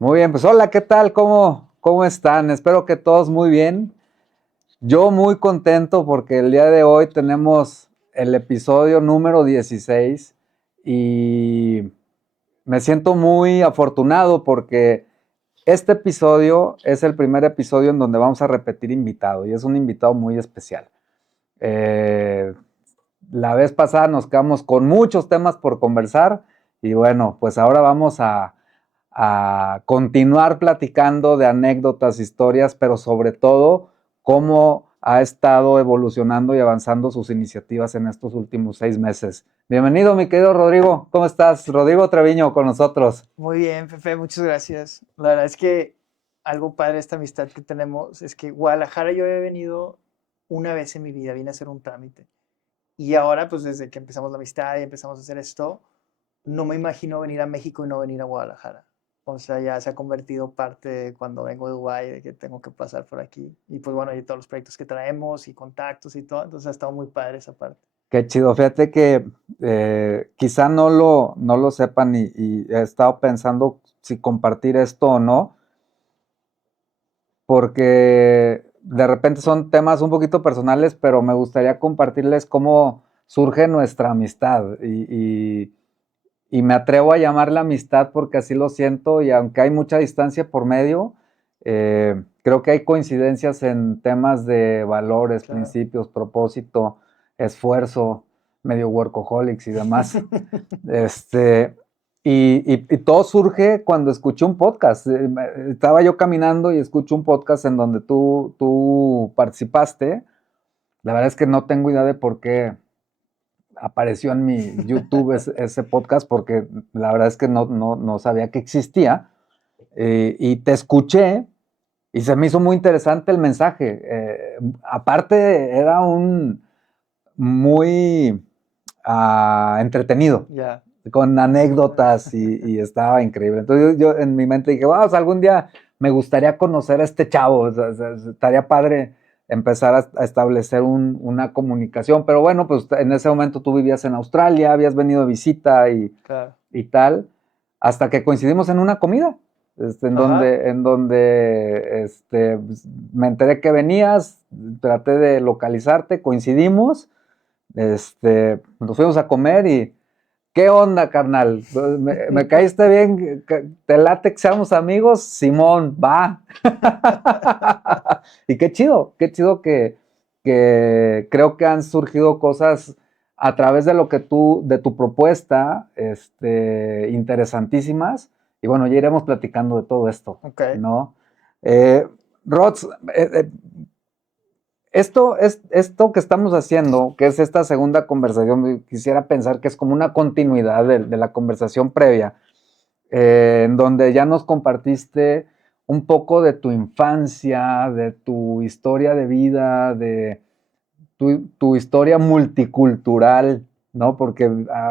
Muy bien, pues hola, ¿qué tal? ¿Cómo están? Espero que todos muy bien. Yo muy contento porque el día de hoy tenemos el episodio número 16 y me siento muy afortunado porque este episodio es el primer episodio en donde vamos a repetir invitado y es un invitado muy especial. Eh, la vez pasada nos quedamos con muchos temas por conversar y bueno, pues ahora vamos a continuar platicando de anécdotas, historias, pero sobre todo cómo ha estado evolucionando y avanzando sus iniciativas en estos últimos 6 meses. Bienvenido, mi querido Rodrigo. ¿Cómo estás? Rodrigo Treviño con nosotros. Muy bien, Pepe, muchas gracias. La verdad es que algo padre de esta amistad que tenemos es que Guadalajara yo había venido una vez en mi vida, vine a hacer un trámite. Y ahora, pues desde que empezamos la amistad y empezamos a hacer esto, no me imagino venir a México y no venir a Guadalajara. O sea, ya se ha convertido parte de cuando vengo de Dubái, de que tengo que pasar por aquí. Y pues bueno, y todos los proyectos que traemos y contactos y todo. Entonces ha estado muy padre esa parte. Qué chido. Fíjate que quizá no lo sepan y he estado pensando si compartir esto o no, porque de repente son temas un poquito personales, pero me gustaría compartirles cómo surge nuestra amistad y me atrevo a llamarla amistad porque así lo siento y aunque hay mucha distancia por medio, creo que hay coincidencias en temas de valores, Claro. principios, propósito, esfuerzo, medio workaholics y demás. Este, y todo surge cuando escuché un podcast. Estaba yo caminando y escucho un podcast en donde tú participaste. La verdad es que no tengo idea de por qué apareció en mi YouTube ese podcast, porque la verdad es que no sabía que existía. Y te escuché y se me hizo muy interesante el mensaje. Aparte, era un muy entretenido Ya. con anécdotas y estaba increíble. Entonces yo en mi mente dije, vamos, algún día me gustaría conocer a este chavo, o sea, estaría padre empezar a establecer una comunicación, pero bueno, pues en ese momento tú vivías en Australia, habías venido de visita Claro. y tal, hasta que coincidimos en una comida, Ajá. en donde pues, me enteré que venías, traté de localizarte, coincidimos, nos fuimos a comer y ¿qué onda, carnal? Me caíste bien, te late que seamos amigos, Simón, va. Y qué chido que creo que han surgido cosas a través de lo que de tu propuesta, interesantísimas. Y bueno, ya iremos platicando de todo esto, Ok. ¿no? Eh, Rods, esto que estamos haciendo, que es esta segunda conversación, quisiera pensar que es como una continuidad de la conversación previa, en donde ya nos compartiste un poco de tu infancia, de tu historia de vida, de tu historia multicultural, ¿no? Porque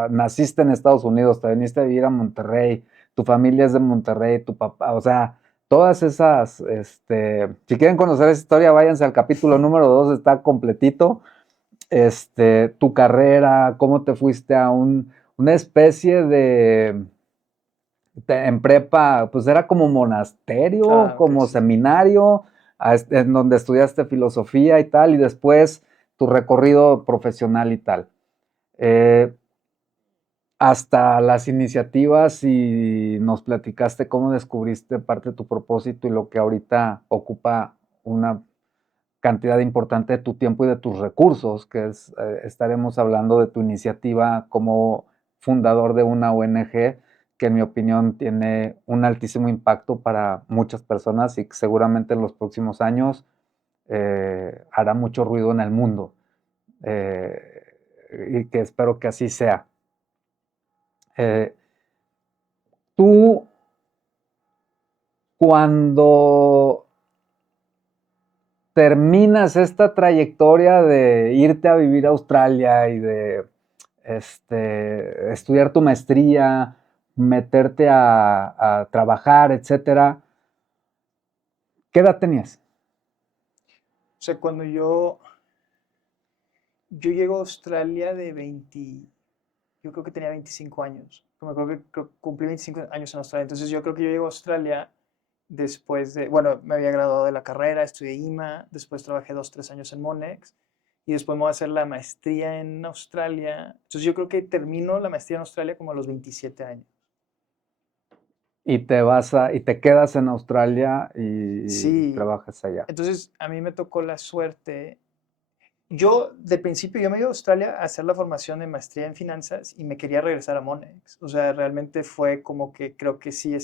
naciste en Estados Unidos, te viniste a vivir a Monterrey, tu familia es de Monterrey, tu papá, o sea, todas esas, si quieren conocer esa historia, váyanse al capítulo número 2, está completito, tu carrera, cómo te fuiste a una especie en prepa, pues era como monasterio, Ah, ok, como sí, sí. seminario, en donde estudiaste filosofía y tal, y después tu recorrido profesional y tal. Eh, hasta las iniciativas y nos platicaste cómo descubriste parte de tu propósito y lo que ahorita ocupa una cantidad importante de tu tiempo y de tus recursos, que es, estaremos hablando de tu iniciativa como fundador de una ONG que en mi opinión tiene un altísimo impacto para muchas personas y que seguramente en los próximos años hará mucho ruido en el mundo eh, y que espero que así sea. Eh, tú, cuando terminas esta trayectoria de irte a vivir a Australia y de estudiar tu maestría, meterte a trabajar, etcétera, ¿qué edad tenías? O sea, cuando yo llego a Australia de 20, yo creo que tenía 25 años. Me acuerdo que cumplí 25 años en Australia. Entonces yo creo que yo llego a Australia bueno, me había graduado de la carrera, estudié IMA, después trabajé 2, 3 años en Monex y después me voy a hacer la maestría en Australia. Entonces yo creo que termino la maestría en Australia como a los 27 años. Y te quedas en Australia y Sí, trabajas allá. entonces a mí me tocó la suerte. Yo, de principio, yo me iba a Australia a hacer la formación de maestría en finanzas y me quería regresar a Monex. O sea, realmente fue como que creo que sí,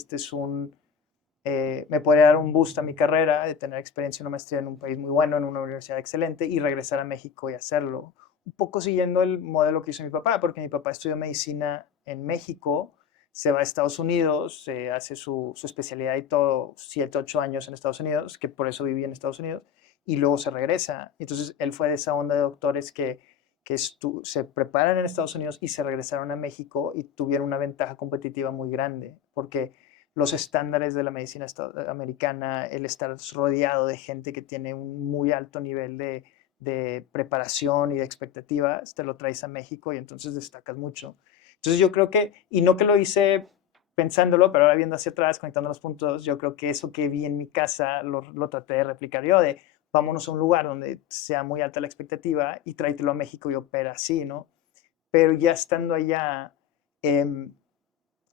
me podría dar un boost a mi carrera de tener experiencia en una maestría en un país muy bueno, en una universidad excelente y regresar a México y hacerlo. Un poco siguiendo el modelo que hizo mi papá, porque mi papá estudió medicina en México, se va a Estados Unidos, se hace su especialidad y todo, 7, 8 años en Estados Unidos, que por eso viví en Estados Unidos, y luego se regresa. Entonces él fue de esa onda de doctores que se preparan en Estados Unidos y se regresaron a México y tuvieron una ventaja competitiva muy grande, porque los estándares de la medicina americana, el estar rodeado de gente que tiene un muy alto nivel de preparación y de expectativas, te lo traes a México y entonces destacas mucho. Entonces yo creo que, y no que lo hice pensándolo, pero ahora viendo hacia atrás, conectando los puntos, yo creo que eso que vi en mi casa lo traté de replicar yo, de vámonos a un lugar donde sea muy alta la expectativa y tráetelo a México y opera así, ¿no? Pero ya estando allá, eh,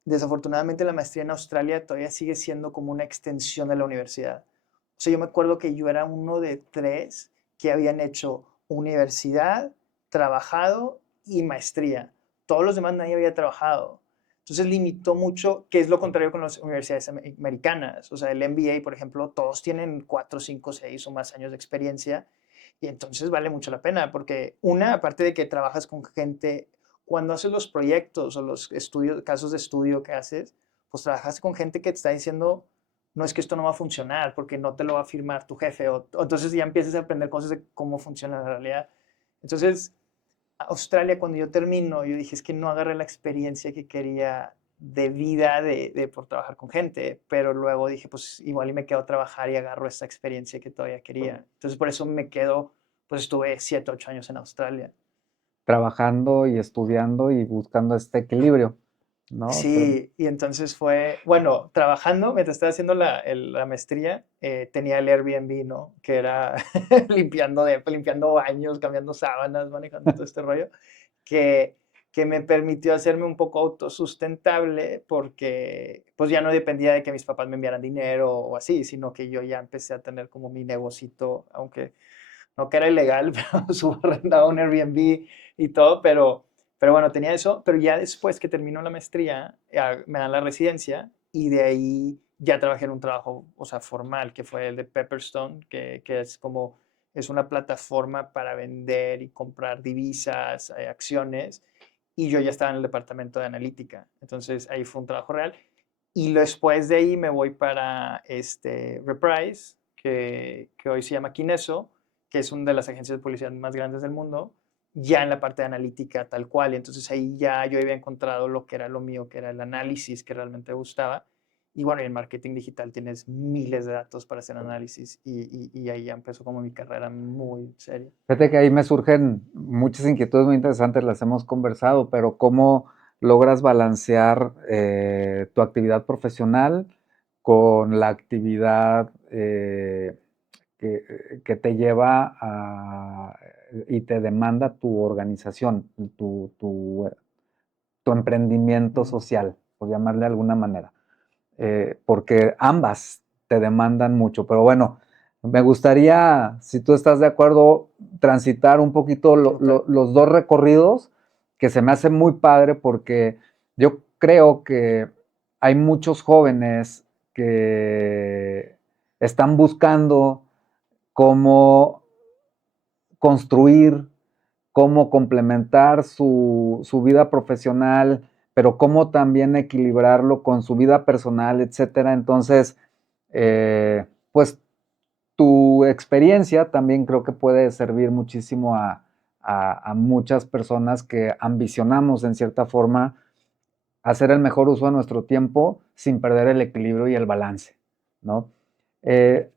desafortunadamente la maestría en Australia todavía sigue siendo como una extensión de la universidad. O sea, yo me acuerdo que yo era uno de 3 que habían hecho universidad, trabajado y maestría. Todos los demás nadie había trabajado. Entonces limitó mucho, que es lo contrario con las universidades americanas. O sea, el MBA, por ejemplo, todos tienen 4, 5, 6 o más años de experiencia y entonces vale mucho la pena porque aparte de que trabajas con gente cuando haces los proyectos o los estudios, casos de estudio que haces, pues trabajas con gente que te está diciendo, no es que esto no va a funcionar porque no te lo va a firmar tu jefe, o entonces ya empiezas a aprender cosas de cómo funciona la realidad. Entonces, Australia, cuando yo termino, yo dije, es que no agarré la experiencia que quería de vida por trabajar con gente, pero luego dije, pues igual y me quedo a trabajar y agarro esa experiencia que todavía quería. Entonces, por eso me quedo, pues estuve 7, 8 años en Australia. Trabajando y estudiando y buscando este equilibrio, ¿no? Sí, y entonces fue, bueno, trabajando, mientras estaba haciendo la maestría, tenía el Airbnb, ¿no? Que era limpiando baños, cambiando sábanas, manejando todo este rollo, que, que me permitió hacerme un poco autosustentable porque pues ya no dependía de que mis papás me enviaran dinero o así, sino que yo ya empecé a tener como mi negocito, aunque no que era ilegal, pero subarrendaba un Airbnb y todo, pero bueno, tenía eso, pero ya después que terminó la maestría, me dan la residencia y de ahí ya trabajé en un trabajo, o sea, formal, que fue el de Pepperstone, que es una plataforma para vender y comprar divisas, acciones, y yo ya estaba en el departamento de analítica, entonces ahí fue un trabajo real. Y después de ahí me voy para Reprise, que hoy se llama Kineso, que es una de las agencias de publicidad más grandes del mundo, ya en la parte de analítica tal cual. Y entonces ahí ya yo había encontrado lo que era lo mío, que era el análisis que realmente me gustaba. Y bueno, en marketing digital tienes miles de datos para hacer análisis y ahí ya empezó como mi carrera muy seria. Fíjate que ahí me surgen muchas inquietudes muy interesantes, las hemos conversado, pero ¿cómo logras balancear tu actividad profesional con la actividad que te lleva y te demanda tu organización, tu emprendimiento Mm. social, por llamarle de alguna manera? Porque ambas te demandan mucho, pero bueno, me gustaría, si tú estás de acuerdo, transitar un poquito Total. los dos recorridos, que se me hace muy padre porque yo creo que hay muchos jóvenes que están buscando cómo construir, cómo complementar su vida profesional, pero cómo también equilibrarlo con su vida personal, etcétera. Entonces, pues tu experiencia también creo que puede servir muchísimo a muchas personas que ambicionamos en cierta forma hacer el mejor uso de nuestro tiempo sin perder el equilibrio y el balance, ¿no? Eh,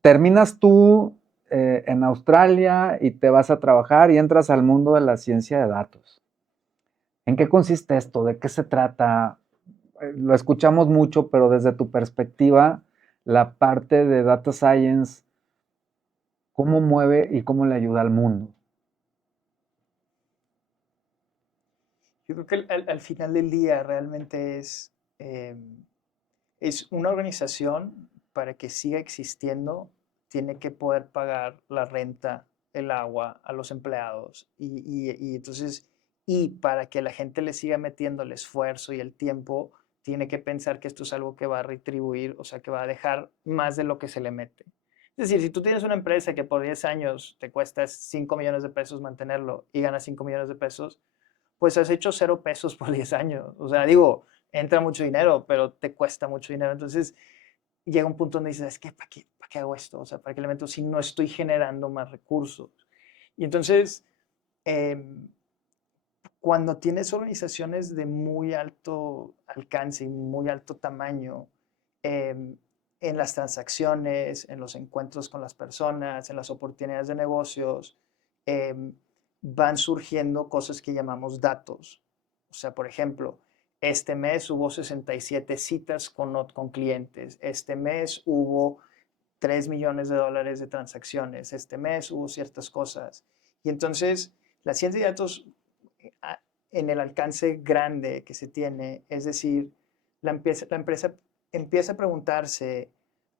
Terminas tú en Australia y te vas a trabajar y entras al mundo de la ciencia de datos. ¿En qué consiste esto? ¿De qué se trata? Lo escuchamos mucho, pero desde tu perspectiva, la parte de data science, cómo mueve y cómo le ayuda al mundo. Yo creo que al final del día realmente es una organización para que siga existiendo, tiene que poder pagar la renta, el agua a los empleados y entonces, y para que la gente le siga metiendo el esfuerzo y el tiempo, tiene que pensar que esto es algo que va a retribuir, o sea, que va a dejar más de lo que se le mete. Es decir, si tú tienes una empresa que por 10 años te cuesta 5 millones de pesos mantenerlo y ganas 5 millones de pesos, pues has hecho 0 pesos por 10 años. O sea, digo, entra mucho dinero, pero te cuesta mucho dinero. Entonces llega un punto donde dices, es que para qué hago esto? O sea, ¿para qué le meto si no estoy generando más recursos? Y entonces, eh, cuando tienes organizaciones de muy alto alcance y muy alto tamaño, eh, en las transacciones, en los encuentros con las personas, en las oportunidades de negocios, eh, van surgiendo cosas que llamamos datos. O sea, por ejemplo, este mes hubo 67 citas con clientes, este mes hubo 3 millones de dólares de transacciones, este mes hubo ciertas cosas. Y entonces, la ciencia de datos en el alcance grande que se tiene, es decir, la empresa empieza a preguntarse,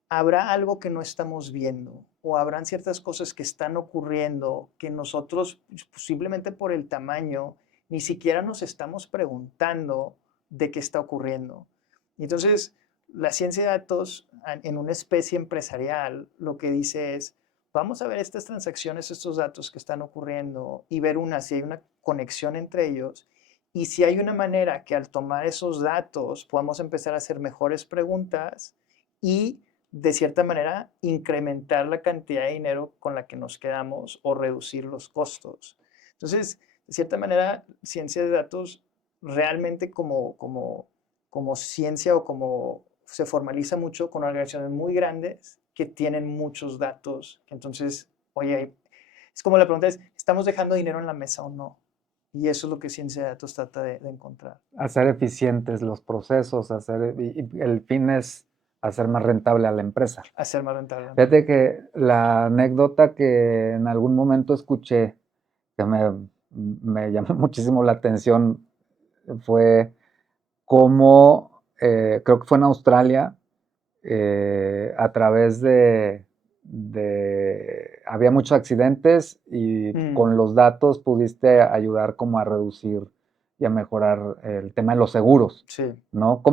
¿habrá algo que no estamos viendo? ¿O habrán ciertas cosas que están ocurriendo que nosotros, posiblemente por el tamaño, ni siquiera nos estamos preguntando de qué está ocurriendo? Y entonces, la ciencia de datos en una especie empresarial lo que dice es, vamos a ver estas transacciones, estos datos que están ocurriendo y ver si hay una conexión entre ellos y si hay una manera que al tomar esos datos podamos empezar a hacer mejores preguntas y de cierta manera incrementar la cantidad de dinero con la que nos quedamos o reducir los costos. Entonces, de cierta manera, ciencia de datos realmente como ciencia o como se formaliza mucho con organizaciones muy grandes que tienen muchos datos. Entonces, oye, es como la pregunta es, ¿estamos dejando dinero en la mesa o no? Y eso es lo que ciencia de datos trata de encontrar. Hacer eficientes los procesos, y el fin es hacer más rentable a la empresa. Hacer más rentable la empresa. Fíjate que la anécdota que en algún momento escuché, que me llamó muchísimo la atención, fue cómo, creo que fue en Australia, a través había muchos accidentes y Mm, con los datos pudiste ayudar como a reducir y a mejorar el tema de los seguros, sí. ¿no?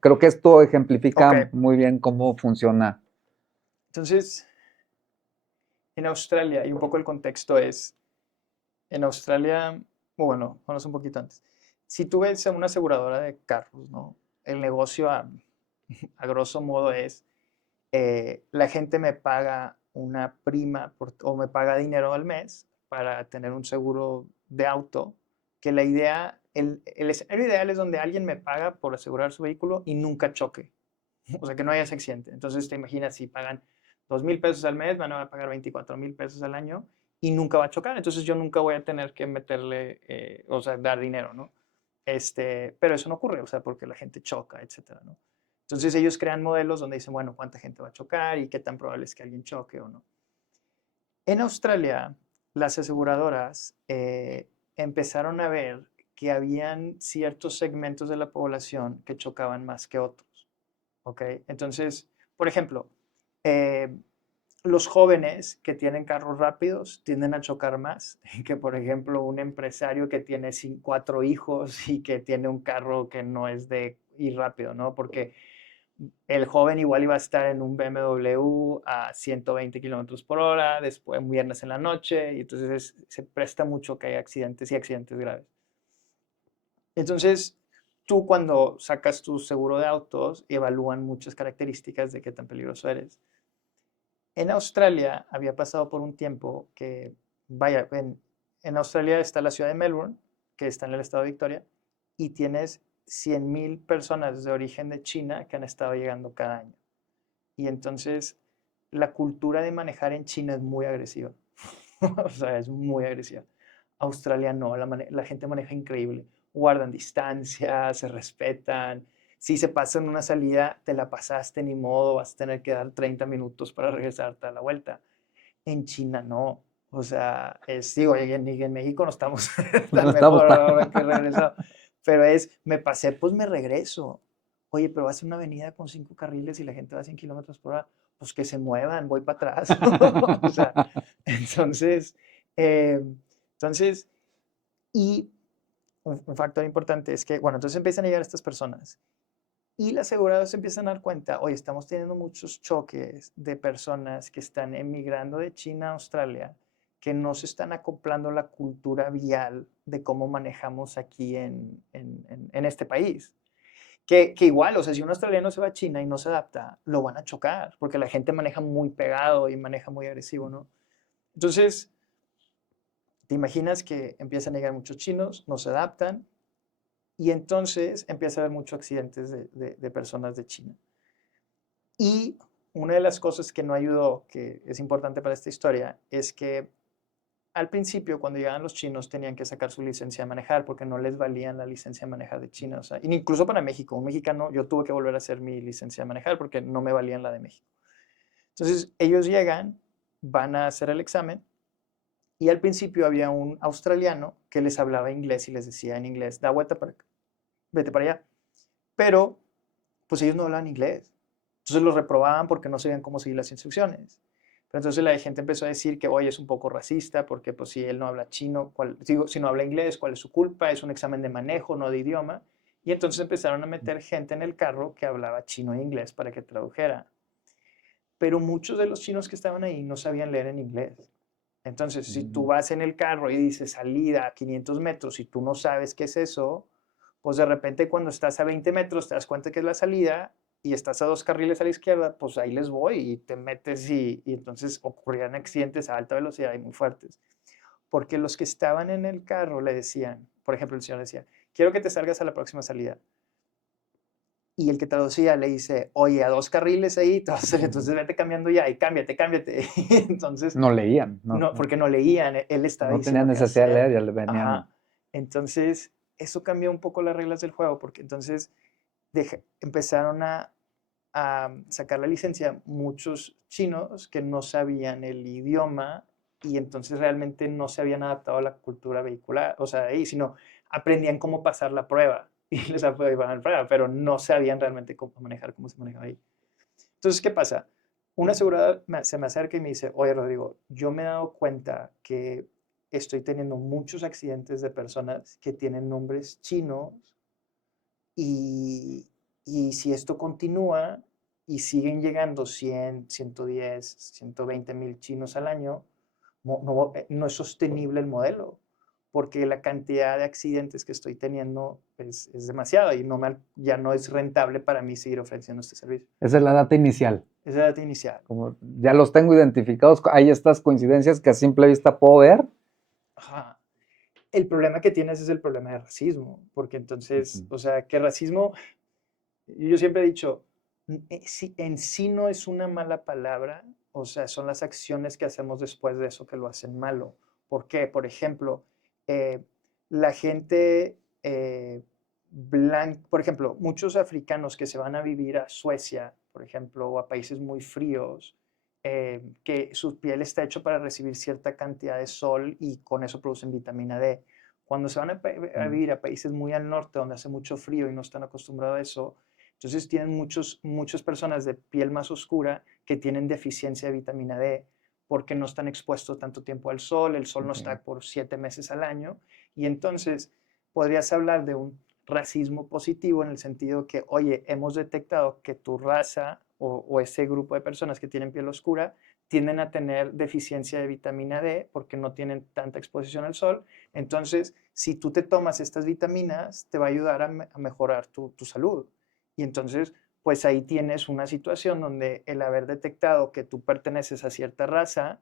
Creo que esto Ok. ejemplifica muy bien cómo funciona. Entonces, en Australia, y un poco el contexto es, en Australia, bueno, vamos un poquito antes. Si tú ves a una aseguradora de carros, ¿no? El negocio a grosso modo es, la gente me paga una prima o me paga dinero al mes para tener un seguro de auto, que la idea, el escenario ideal es donde alguien me paga por asegurar su vehículo y nunca choque, o sea, que no haya ese accidente. Entonces te imaginas si pagan 2,000 pesos al mes, van a pagar 24,000 pesos al año y nunca va a chocar. Entonces yo nunca voy a tener que meterle, o sea, dar dinero, ¿no? Pero eso no ocurre, o sea, porque la gente choca, etcétera, ¿no? Entonces ellos crean modelos donde dicen, bueno, cuánta gente va a chocar y qué tan probable es que alguien choque o no. En Australia, las aseguradoras empezaron a ver que habían ciertos segmentos de la población que chocaban más que otros. ¿Ok? Entonces, por ejemplo, eh, los jóvenes que tienen carros rápidos tienden a chocar más que, por ejemplo, un empresario que tiene 4 hijos y que tiene un carro que no es de ir rápido, ¿no? Porque el joven igual iba a estar en un BMW a 120 kilómetros por hora, después un viernes en la noche, y entonces se presta mucho que haya accidentes y accidentes graves. Entonces, tú cuando sacas tu seguro de autos, evalúan muchas características de qué tan peligroso eres. En Australia había pasado por un tiempo que, vaya, en Australia está la ciudad de Melbourne, que está en el estado de Victoria, y tienes 100,000 personas de origen de China que han estado llegando cada año. Y entonces la cultura de manejar en China es muy agresiva. O sea, es muy agresiva. Australia no, la gente maneja increíble. Guardan distancia, se respetan. si se pasa en una salida, te la pasaste, ni modo, vas a tener que dar 30 minutos para regresarte a la vuelta. En China no. O sea, digo, y en México no estamos No tan estamos mejor tan... ahora que he regresado. Pero me pasé, pues me regreso. Oye, pero vas a una avenida con 5 carriles y la gente va a 100 kilómetros por hora. Pues que se muevan, voy para atrás. O sea, entonces, eh, entonces, y un factor importante es que, bueno, entonces empiezan a llegar estas personas y las aseguradoras se empiezan a dar cuenta, oye, estamos teniendo muchos choques de personas que están emigrando de China a Australia, que no se están acoplando a la cultura vial de cómo manejamos aquí en este país. Que igual, o sea, si un australiano se va a China y no se adapta, lo van a chocar, porque la gente maneja muy pegado y maneja muy agresivo, ¿no? Entonces, te imaginas que empiezan a llegar muchos chinos, no se adaptan, y entonces empieza a haber muchos accidentes de personas de China. Y una de las cosas que no ayudó, que es importante para esta historia, es que al principio, cuando llegaban los chinos, tenían que sacar su licencia de manejar porque no les valían la licencia de manejar de China. O sea, incluso para México, un mexicano, yo tuve que volver a hacer mi licencia de manejar porque no me valían la de México. Entonces, ellos llegan, van a hacer el examen y al principio había un australiano que les hablaba inglés y les decía en inglés, da vuelta para acá, vete para allá. Pero, pues ellos no hablaban inglés. Entonces los reprobaban porque no sabían cómo seguir las instrucciones. Pero entonces la gente empezó a decir que, oye, es un poco racista porque pues si él no habla chino, digo, si no habla inglés, ¿cuál es su culpa? Es un examen de manejo, no de idioma. Y entonces empezaron a meter gente en el carro que hablaba chino e inglés para que tradujera. Pero muchos de los chinos que estaban ahí no sabían leer en inglés. Entonces, si tú vas en el carro y dices salida a 500 metros y tú no sabes qué es eso, pues de repente cuando estás a 20 metros te das cuenta que es la salida y estás a 2 carriles a la izquierda, pues ahí les voy y te metes y entonces ocurrían accidentes a alta velocidad y muy fuertes. Porque los que estaban en el carro le decían, por ejemplo, el señor decía, quiero que te salgas a la próxima salida. Y el que traducía le dice, oye, a 2 carriles ahí, entonces vete cambiando ya y cámbiate. Entonces, No leían, no, porque no leían, él estaba no tenían diciendo qué necesidad de hacer. leer, ya le venían. Ajá. Entonces, eso cambió un poco las reglas del juego, porque entonces empezaron a sacar la licencia muchos chinos que no sabían el idioma y entonces realmente no se habían adaptado a la cultura vehicular, o sea, ahí, sino aprendían cómo pasar la prueba y les aprobaban la prueba, pero no sabían realmente cómo manejar, cómo se manejaba ahí. Entonces, ¿qué pasa? Una aseguradora se me acerca y me dice, oye, Rodrigo, yo me he dado cuenta que estoy teniendo muchos accidentes de personas que tienen nombres chinos y, y si esto continúa y siguen llegando 100, 110, 120 mil chinos al año, no es sostenible el modelo, porque la cantidad de accidentes que estoy teniendo es demasiada y ya no es rentable para mí seguir ofreciendo este servicio. Esa es la data inicial. Esa es la data inicial. Como ya los tengo identificados, hay estas coincidencias que a simple vista puedo ver. Ajá. El problema que tienes es el problema de racismo, porque entonces, o sea, que racismo, yo siempre he dicho, en sí no es una mala palabra, o sea, son las acciones que hacemos después de eso que lo hacen malo. ¿Por qué? Por ejemplo, eh, la gente blanca, por ejemplo, muchos africanos que se van a vivir a Suecia, por ejemplo, o a países muy fríos, que su piel está hecho para recibir cierta cantidad de sol y con eso producen vitamina D. Cuando se van a vivir a países muy al norte donde hace mucho frío y no están acostumbrados a eso, entonces tienen muchas personas de piel más oscura que tienen deficiencia de vitamina D porque no están expuestos tanto tiempo al sol, el sol no está por 7 meses al año, y entonces podrías hablar de un racismo positivo en el sentido que, oye, hemos detectado que tu raza o ese grupo de personas que tienen piel oscura tienden a tener deficiencia de vitamina D porque no tienen tanta exposición al sol. Entonces, si tú te tomas estas vitaminas, te va a ayudar a mejorar tu salud. Y entonces, pues ahí tienes una situación donde el haber detectado que tú perteneces a cierta raza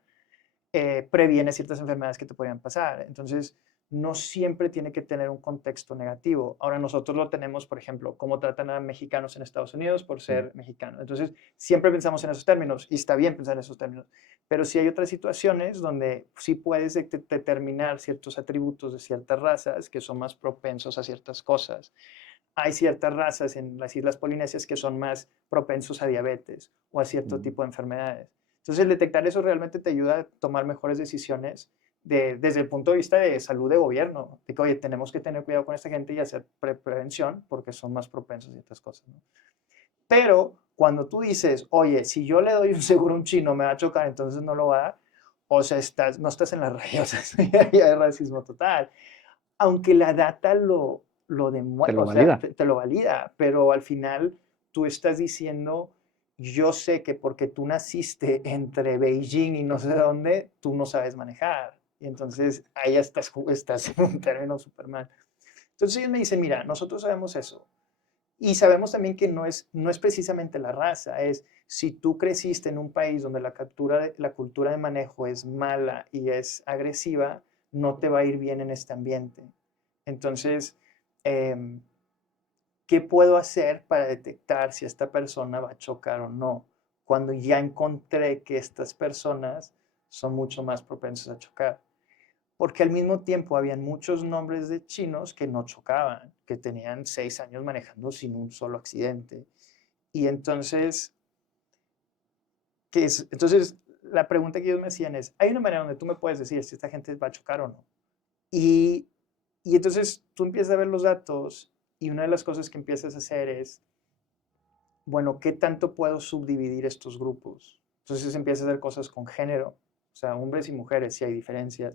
previene ciertas enfermedades que te podrían pasar. Entonces, no siempre tiene que tener un contexto negativo. Ahora nosotros lo tenemos, por ejemplo, cómo tratan a mexicanos en Estados Unidos por ser mexicanos. Entonces, siempre pensamos en esos términos y está bien pensar en esos términos. Pero sí hay otras situaciones donde sí puedes determinar ciertos atributos de ciertas razas que son más propensos a ciertas cosas. hay ciertas razas en las islas polinesias que son más propensos a diabetes o a cierto tipo de enfermedades. Entonces, el detectar eso realmente te ayuda a tomar mejores decisiones desde el punto de vista de salud de gobierno, de que, oye, tenemos que tener cuidado con esta gente y hacer prevención porque son más propensos a ciertas cosas, ¿no? Pero cuando tú dices, oye, si yo le doy un seguro a un chino me va a chocar, entonces no lo va a dar, o sea, no estás en la raya, o sea, ya es racismo total. Aunque la data lo Te demuestra, lo o sea, valida. te lo valida, pero al final tú estás diciendo, yo sé que porque tú naciste entre Beijing y no sé dónde, tú no sabes manejar. Y entonces ahí ya estás en un término súper mal. Entonces ellos me dicen, mira, nosotros sabemos eso. Y sabemos también que no es precisamente la raza, es si tú creciste en un país donde la cultura de manejo es mala y es agresiva, no te va a ir bien en este ambiente. Entonces, em, ¿qué puedo hacer para detectar si esta persona va a chocar o no? Cuando ya encontré que estas personas son mucho más propensas a chocar. Porque al mismo tiempo habían muchos nombres de chinos que no chocaban, que tenían 6 años manejando sin un solo accidente. Y entonces, entonces la pregunta que ellos me hacían es, ¿hay una manera donde tú me puedes decir si esta gente va a chocar o no? Y, y entonces tú empiezas a ver los datos y una de las cosas que empiezas a hacer es, bueno, ¿qué tanto puedo subdividir estos grupos? Entonces empiezas a hacer cosas con género, o sea, hombres y mujeres, si hay diferencias.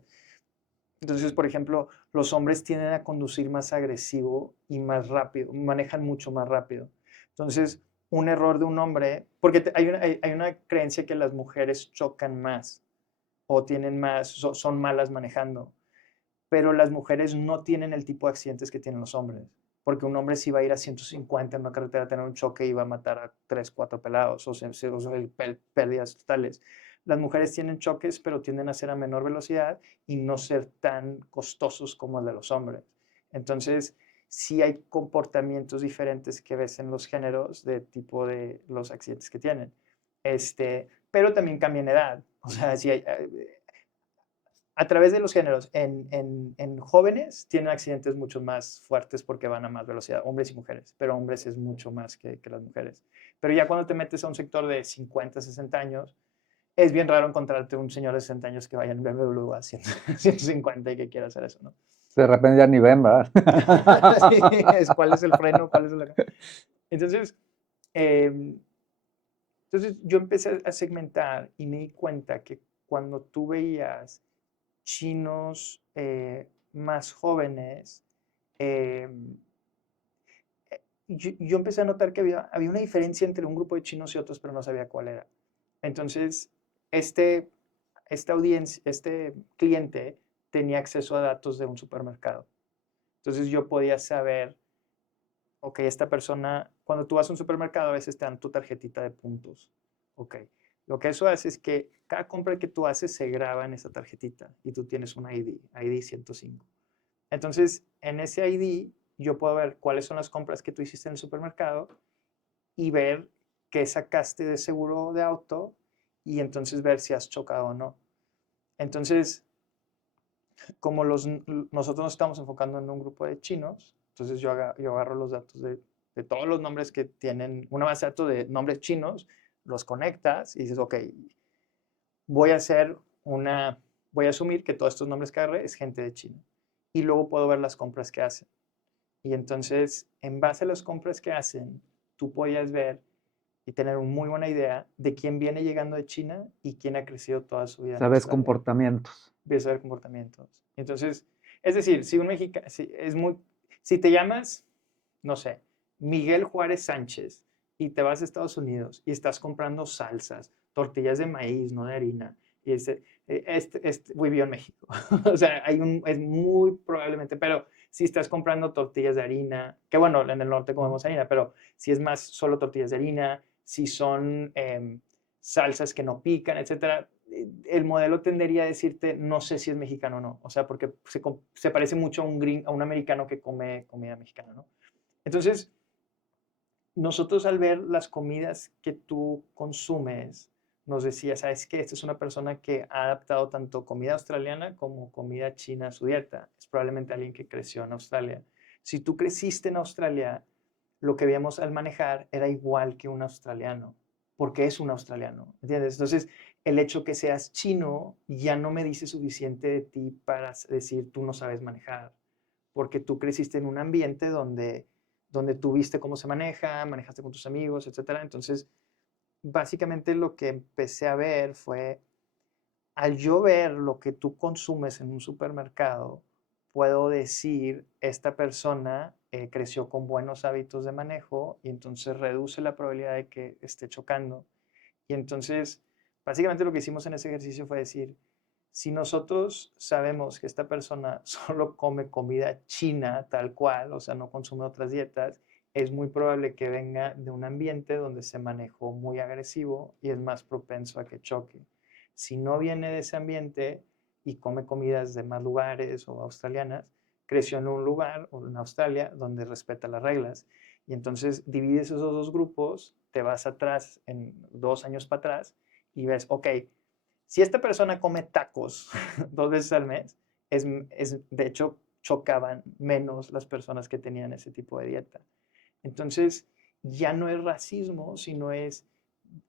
Entonces, por ejemplo, los hombres tienden a conducir más agresivo y más rápido, manejan mucho más rápido. Entonces, un error de un hombre, porque hay una creencia que las mujeres chocan más o tienen más, son malas manejando, pero las mujeres no tienen el tipo de accidentes que tienen los hombres, porque un hombre sí va a ir a 150 en una carretera a tener un choque y va a matar a 3, 4 pelados o pérdidas totales. Las mujeres tienen choques, pero tienden a ser a menor velocidad y no ser tan costosos como el de los hombres. Entonces, sí hay comportamientos diferentes que ves en los géneros de tipo de los accidentes que tienen. Pero también cambia en edad. O sea, si hay, a través de los géneros, en jóvenes tienen accidentes mucho más fuertes porque van a más velocidad, hombres y mujeres, pero hombres es mucho más que las mujeres. Pero ya cuando te metes a un sector de 50, 60 años, es bien raro encontrarte un señor de 60 años que vaya en BMW a 100, 150 y que quiera hacer eso, ¿no? De repente ya ni ven, ¿verdad? Sí, ¿cuál es el freno? ¿Cuál es el... Entonces, eh, entonces yo empecé a segmentar y me di cuenta que cuando tú veías chinos más jóvenes, eh, yo empecé a notar que había una diferencia entre un grupo de chinos y otros, pero no sabía cuál era. Entonces, este, esta audiencia, este cliente tenía acceso a datos de un supermercado. Entonces yo podía saber, ok, esta persona, cuando tú vas a un supermercado a veces te dan tu tarjetita de puntos. Ok, lo que eso hace es que cada compra que tú haces se graba en esa tarjetita y tú tienes un ID 105. Entonces, en ese ID yo puedo ver cuáles son las compras que tú hiciste en el supermercado y ver qué sacaste de seguro de auto y entonces ver si has chocado o no. Entonces, como nosotros nos estamos enfocando en un grupo de chinos, entonces yo agarro los datos de todos los nombres que tienen, una base de datos de nombres chinos, los conectas y dices, ok, voy a hacer voy a asumir que todos estos nombres que agarré es gente de China. Y luego puedo ver las compras que hacen. Y entonces, en base a las compras que hacen, tú podías ver y tener una muy buena idea de quién viene llegando de China y quién ha crecido toda su vida en Sabes Australia. comportamientos. Ves a ver comportamientos. Entonces, es decir, si un mexicano, si te llamas, no sé, Miguel Juárez Sánchez y te vas a Estados Unidos y estás comprando salsas, tortillas de maíz, no de harina, y vivió en México. O sea, es muy probablemente, pero si estás comprando tortillas de harina, que bueno, en el norte comemos harina, pero si es más solo tortillas de harina, si son salsas que no pican, etcétera, el modelo tendería a decirte, no sé si es mexicano o no, o sea, porque se parece mucho a un americano que come comida mexicana, ¿no? Entonces, nosotros al ver las comidas que tú consumes, nos decía, ¿sabes qué? Esta es una persona que ha adaptado tanto comida australiana como comida china a su dieta. Es probablemente alguien que creció en Australia. Si tú creciste en Australia, lo que veíamos al manejar era igual que un australiano, porque es un australiano, ¿entiendes? Entonces, el hecho que seas chino ya no me dice suficiente de ti para decir tú no sabes manejar, porque tú creciste en un ambiente donde tú viste cómo se maneja, manejaste con tus amigos, etcétera. Entonces, básicamente lo que empecé a ver fue, al yo ver lo que tú consumes en un supermercado, puedo decir, esta persona creció con buenos hábitos de manejo y entonces reduce la probabilidad de que esté chocando. Y entonces, básicamente lo que hicimos en ese ejercicio fue decir, si nosotros sabemos que esta persona solo come comida china tal cual, o sea, no consume otras dietas, es muy probable que venga de un ambiente donde se manejó muy agresivo y es más propenso a que choque. Si no viene de ese ambiente y come comidas de más lugares o australianas, creció en un lugar o en Australia donde respeta las reglas. Y entonces divides esos dos grupos, te vas atrás, en 2 años para atrás, y ves, ok, si esta persona come tacos 2 veces al mes, de hecho chocaban menos las personas que tenían ese tipo de dieta. Entonces, ya no es racismo, sino es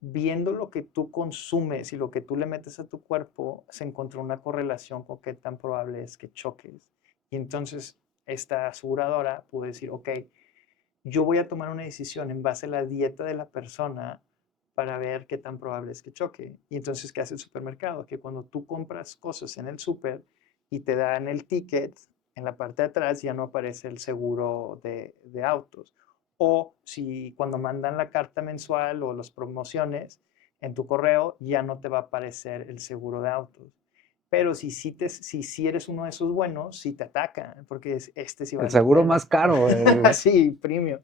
viendo lo que tú consumes y lo que tú le metes a tu cuerpo, se encontró una correlación con qué tan probable es que choques. Y entonces esta aseguradora pudo decir, ok, yo voy a tomar una decisión en base a la dieta de la persona para ver qué tan probable es que choque. Y entonces, ¿qué hace el supermercado? Que cuando tú compras cosas en el súper y te dan el ticket, en la parte de atrás ya no aparece el seguro de autos. O si cuando mandan la carta mensual o las promociones en tu correo, ya no te va a aparecer el seguro de autos. Pero si eres uno de esos buenos, si te atacan, porque este sí El vale la seguro pena. más caro. Sí, premium.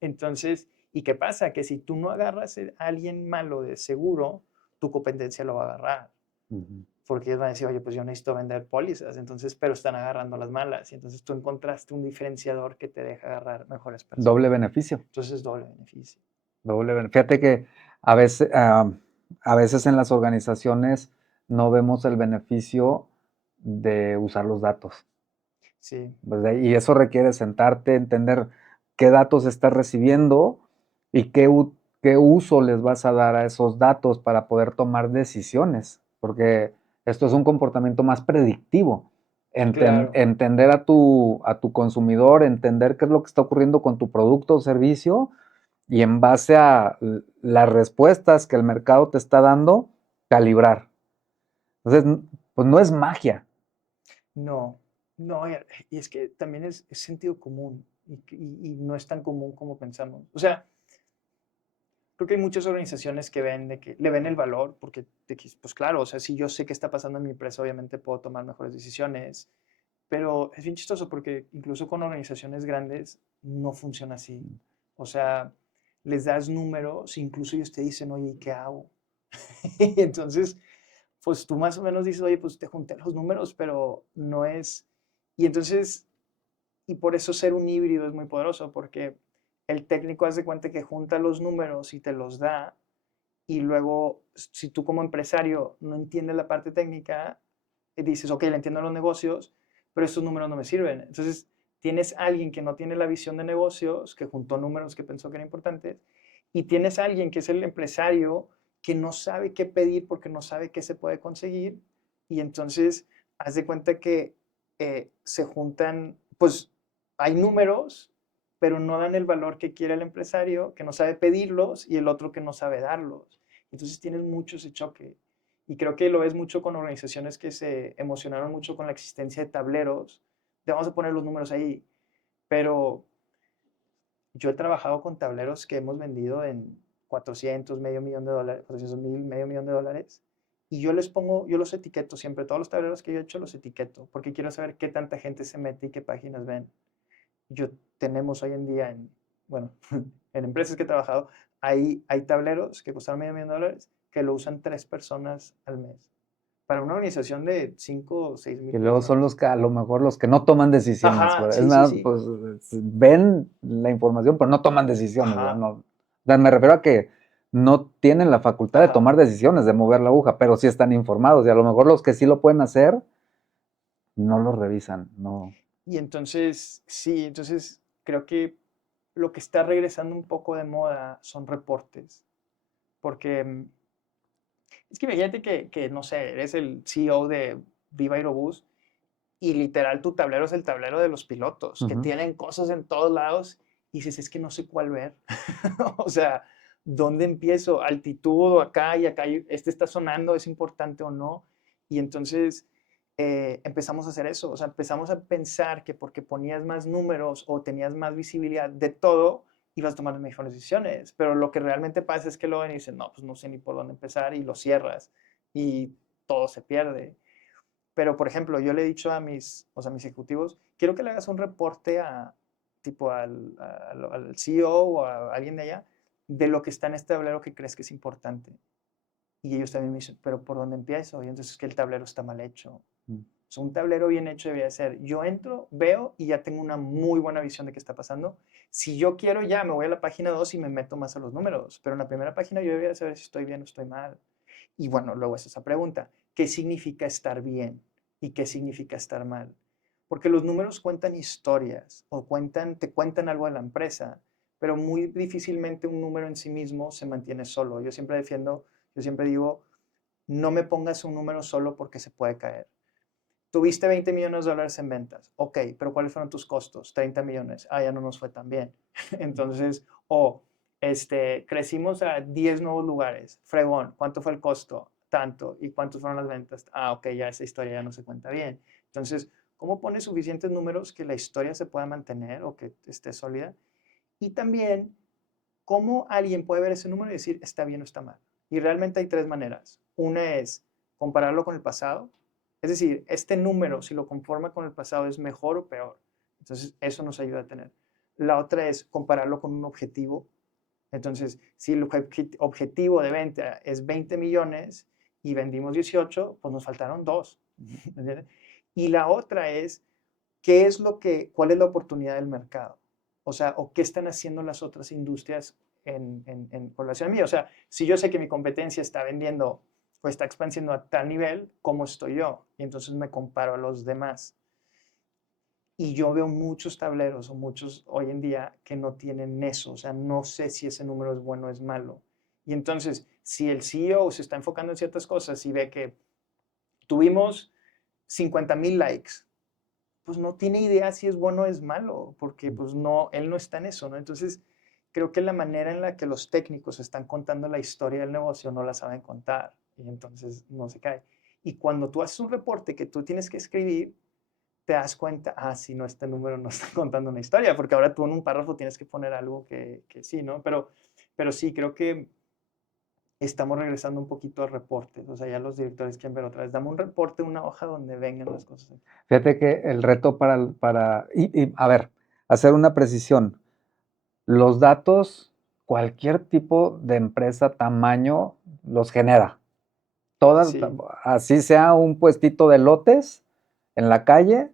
Entonces, ¿y qué pasa? Que si tú no agarras a alguien malo de seguro, tu competencia lo va a agarrar. Ujú. Porque ellos van a decir, oye, pues yo necesito vender pólizas, entonces, pero están agarrando las malas. Y entonces tú encontraste un diferenciador que te deja agarrar mejores personas. Doble beneficio. Entonces, doble beneficio. Fíjate que a veces en las organizaciones no vemos el beneficio de usar los datos. Sí, ¿Verdad? Y eso requiere sentarte, entender qué datos estás recibiendo y qué uso les vas a dar a esos datos para poder tomar decisiones, porque esto es un comportamiento más predictivo. claro. Entender a tu consumidor, entender qué es lo que está ocurriendo con tu producto o servicio y en base a las respuestas que el mercado te está dando, calibrar. Entonces, pues no es magia. No, no, y es que también es sentido común y no es tan común como pensamos. O sea, creo que hay muchas organizaciones que ven de que le ven el valor porque pues claro, o sea, si yo sé qué está pasando en mi empresa, obviamente puedo tomar mejores decisiones, pero es bien chistoso porque incluso con organizaciones grandes no funciona así. O sea, les das números, incluso ellos te dicen, oye, ¿y qué hago? Y entonces, pues tú más o menos dices, oye, pues te junté los números, pero no es... Y entonces, y por eso ser un híbrido es muy poderoso, porque el técnico hace cuenta que junta los números y te los da, y luego, si tú como empresario no entiendes la parte técnica, dices, ok, le entiendo los negocios, pero estos números no me sirven. Entonces, tienes a alguien que no tiene la visión de negocios, que juntó números que pensó que eran importantes, y tienes a alguien que es el empresario que no sabe qué pedir porque no sabe qué se puede conseguir, y entonces, haz de cuenta que se juntan, pues hay números, pero no dan el valor que quiere el empresario, que no sabe pedirlos, y el otro que no sabe darlos. Entonces tienes mucho ese choque. Y creo que lo ves mucho con organizaciones que se emocionaron mucho con la existencia de tableros. De vamos a poner los números ahí. Pero yo he trabajado con tableros que hemos vendido en 400, medio millón de dólares, 400,000, medio millón de dólares. Y yo les pongo, yo los etiqueto siempre. Todos los tableros que yo he hecho los etiqueto porque quiero saber qué tanta gente se mete y qué páginas ven. Yo tenemos hoy en día bueno, en empresas que he trabajado, hay tableros que costaron medio millón de dólares que lo usan 3 personas al mes. Para una organización de 5 o 6 mil Y luego son personas. los que a lo mejor los que no toman decisiones, Ajá, ¿verdad? Es sí, sí, nada, sí. pues ven la información, pero no toman decisiones, ¿verdad? Ajá, No, o sea, me refiero a que no tienen la facultad de ajá. tomar decisiones, de mover la aguja, pero sí están informados y a lo mejor los que sí lo pueden hacer no lo revisan, no. Y entonces, sí, entonces creo que lo que está regresando un poco de moda son reportes, porque es que imagínate que, no sé, eres el CEO de Viva Aerobús y literal tu tablero es el tablero de los pilotos, que Ujú. tienen cosas en todos lados y dices, es que no sé cuál ver. O sea, ¿dónde empiezo? Altitud o acá y acá, este está sonando, ¿es importante o no? Y entonces empezamos a hacer eso, o sea, empezamos a pensar que porque ponías más números o tenías más visibilidad de todo, ibas a tomar mejores decisiones. Pero lo que realmente pasa es que luego dicen, no, pues no sé ni por dónde empezar y lo cierras y todo se pierde. Pero, por ejemplo, yo le he dicho a mis, o sea, a mis ejecutivos, quiero que le hagas un reporte a, tipo al CEO o a alguien de allá de lo que está en este tablero que crees que es importante. Y ellos también me dicen, pero ¿por dónde empiezo? Y entonces es que el tablero está mal hecho. Mm. O sea, un tablero bien hecho debería ser, yo entro, veo y ya tengo una muy buena visión de qué está pasando. Si yo quiero ya, me voy a la página 2 y me meto más a los números, pero en la primera página yo debería saber si estoy bien o estoy mal. Y bueno, luego es esa pregunta, ¿qué significa estar bien y qué significa estar mal? Porque los números cuentan historias o te cuentan algo de la empresa, pero muy difícilmente un número en sí mismo se mantiene solo. Yo siempre digo, no me pongas un número solo porque se puede caer. Tuviste 20 millones de dólares en ventas. Ok, pero ¿cuáles fueron tus costos? 30 millones. Ah, ya no nos fue tan bien. Entonces, crecimos a 10 nuevos lugares. Fregón, ¿cuánto fue el costo? Tanto. ¿Y cuántos fueron las ventas? Ah, ok, ya esa historia ya no se cuenta bien. Entonces, ¿cómo pones suficientes números que la historia se pueda mantener o que esté sólida? Y también, ¿cómo alguien puede ver ese número y decir está bien o está mal? Y realmente hay tres maneras. Una es compararlo con el pasado. Es decir, este número, si lo conforma con el pasado, es mejor o peor. Entonces, eso nos ayuda a tener. La otra es compararlo con un objetivo. Entonces, si el objetivo de venta es 20 millones y vendimos 18, pues nos faltaron 2. Y la otra es, ¿cuál es la oportunidad del mercado? O sea, o qué están haciendo las otras industrias en relación a mí. O sea, si yo sé que mi competencia está vendiendo o está expandiendo a tal nivel, ¿cómo estoy yo? Y entonces me comparo a los demás. Y yo veo muchos tableros o muchos hoy en día que no tienen eso. O sea, no sé si ese número es bueno o es malo. Y entonces, si el CEO se está enfocando en ciertas cosas y ve que tuvimos 50,000 likes, pues no tiene idea si es bueno o es malo, porque pues no, él no está en eso, ¿no? Entonces, creo que la manera en la que los técnicos están contando la historia del negocio no la saben contar y entonces no se cae. Y cuando tú haces un reporte que tú tienes que escribir, te das cuenta, ah, sí, no, este número no está contando una historia, porque ahora tú en un párrafo tienes que poner algo que sí, ¿no? Pero sí, creo que estamos regresando un poquito a reportes, o sea, ya los directores quieren ver otra vez, dame un reporte, una hoja donde vengan las cosas. Fíjate que el reto a ver, hacer una precisión. Los datos, cualquier tipo de empresa, tamaño, los genera. Todas, Sí, así sea un puestito de lotes en la calle,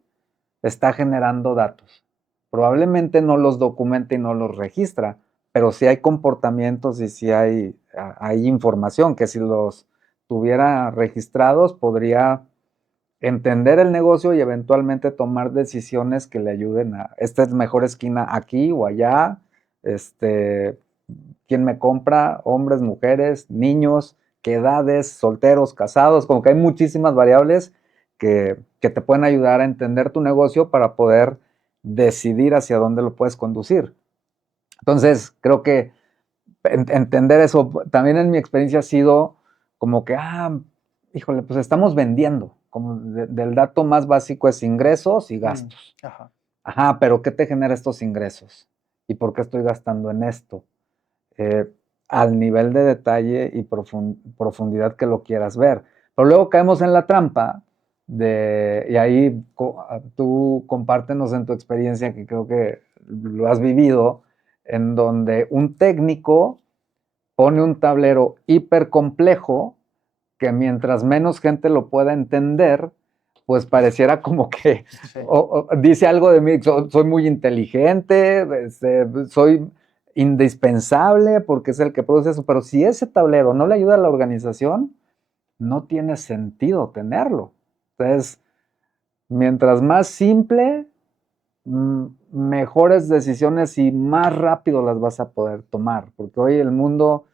está generando datos. Probablemente no los documenta y no los registra, pero sí hay comportamientos y sí hay información que si los tuviera registrados podría entender el negocio y eventualmente tomar decisiones que le ayuden esta es mejor esquina aquí o allá, este, quién me compra, hombres, mujeres, niños, qué edades, solteros, casados, como que hay muchísimas variables que te pueden ayudar a entender tu negocio para poder decidir hacia dónde lo puedes conducir. Entonces, creo que entender eso, también en mi experiencia ha sido como que, híjole, pues estamos vendiendo, como del dato más básico es ingresos y gastos. ajá. Ajá, pero ¿qué te genera estos ingresos? ¿Y por qué estoy gastando en esto? Eh, Al nivel de detalle y profundidad que lo quieras ver. Pero luego caemos en la trampa y ahí tú compártenos en tu experiencia, que creo que lo has vivido, en donde un técnico pone un tablero hiper complejo que mientras menos gente lo pueda entender, pues pareciera como que Sí, dice algo de mí, soy muy inteligente, soy indispensable porque es el que produce eso, pero si ese tablero no le ayuda a la organización, no tiene sentido tenerlo. Entonces, mientras más simple, mejores decisiones y más rápido las vas a poder tomar, porque hoy el mundo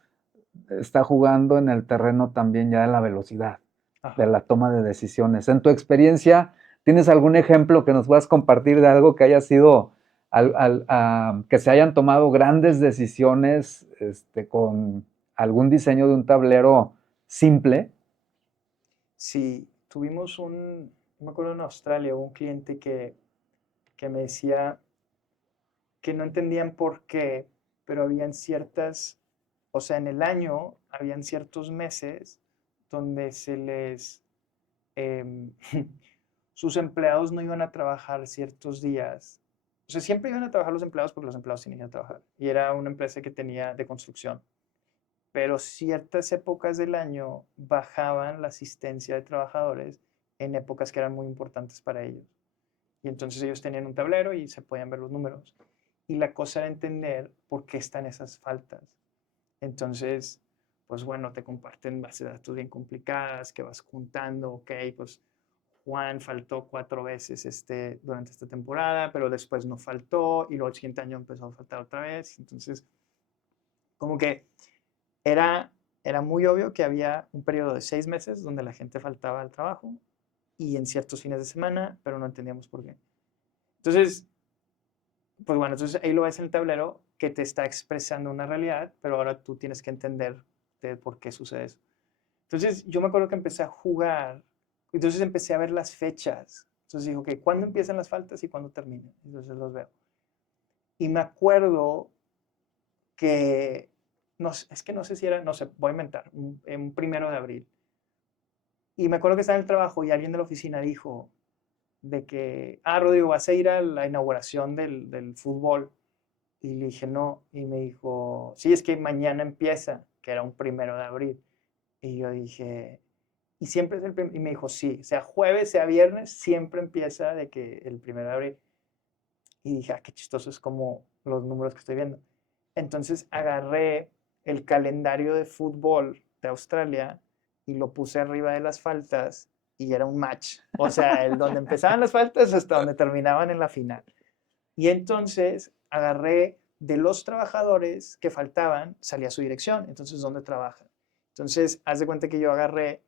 está jugando en el terreno también ya de la velocidad, de Ajá. la toma de decisiones. En tu experiencia, ¿tienes algún ejemplo que nos puedas compartir de algo que haya sido, que se hayan tomado grandes decisiones con algún diseño de un tablero simple? Sí, no me acuerdo en Australia, hubo un cliente que me decía que no entendían por qué, pero habían ciertas, o sea, en el año habían ciertos meses donde em, sus empleados no iban a trabajar ciertos días. O sea, siempre iban a trabajar los empleados porque los empleados tenían que trabajar. Y era una empresa que tenía de construcción. Pero ciertas épocas del año bajaban la asistencia de trabajadores en épocas que eran muy importantes para ellos. Y entonces ellos tenían un tablero y se podían ver los números. Y la cosa era entender por qué están esas faltas. Entonces, pues bueno, te comparten bases de datos bien complicadas que vas juntando, ok, pues Juan faltó 4 veces durante esta temporada, pero después no faltó y luego el siguiente año empezó a faltar otra vez. Entonces, como que era, era muy obvio que había un periodo de 6 meses donde la gente faltaba al trabajo y en ciertos fines de semana, pero no entendíamos por qué. Entonces, pues bueno, entonces ahí lo ves en el tablero que te está expresando una realidad, pero ahora tú tienes que entender de por qué sucede eso. Entonces, yo me acuerdo que empecé a jugar, entonces empecé a ver las fechas. Entonces digo, ok, ¿cuándo empiezan las faltas y cuándo terminan? Entonces los veo. Y me acuerdo que, no, es que no sé si era, no sé, voy a inventar, un 1 de abril. Y me acuerdo que estaba en el trabajo y alguien de la oficina dijo de que, Rodrigo, vas a ir a la inauguración del fútbol. Y le dije, no. Y me dijo, sí, es que mañana empieza, que era un 1 de abril. Y yo dije, y siempre es y me dijo, sí, sea jueves, sea viernes, siempre empieza de que el 1 de abril. Y dije, qué chistoso es como los números que estoy viendo. Entonces agarré el calendario de fútbol de Australia y lo puse arriba de las faltas y era un match. O sea, el donde empezaban las faltas hasta donde terminaban en la final. Y entonces agarré de los trabajadores que faltaban, salía su dirección, entonces, ¿dónde trabajan? Entonces, haz de cuenta que yo agarré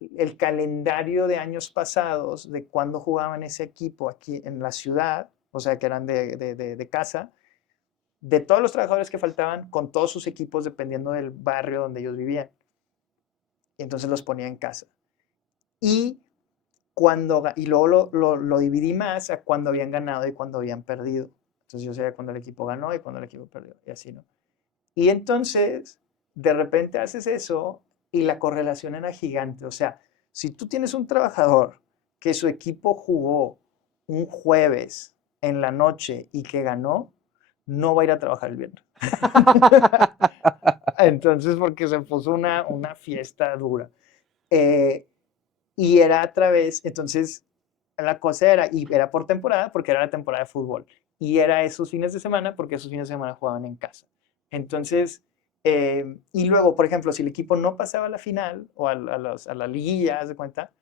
el calendario de años pasados de cuando jugaban ese equipo aquí en la ciudad, o sea, que eran de casa, de todos los trabajadores que faltaban con todos sus equipos dependiendo del barrio donde ellos vivían. Y entonces los ponía en casa. Y, y luego lo dividí más a cuando habían ganado y cuando habían perdido. Entonces yo sabía cuando el equipo ganó y cuando el equipo perdió, y así, ¿no? Y entonces, de repente haces eso y la correlación era gigante. O sea, si tú tienes un trabajador que su equipo jugó un jueves en la noche y que ganó, no va a ir a trabajar el viernes. Entonces, porque se puso una fiesta dura. Eh, y era a través, entonces, la cosa era, y era por temporada, porque era la temporada de fútbol. Y era esos fines de semana, porque esos fines de semana jugaban en casa. Entonces, y luego, por ejemplo, si el equipo no pasaba a la final o a la liguilla, haz de cuenta,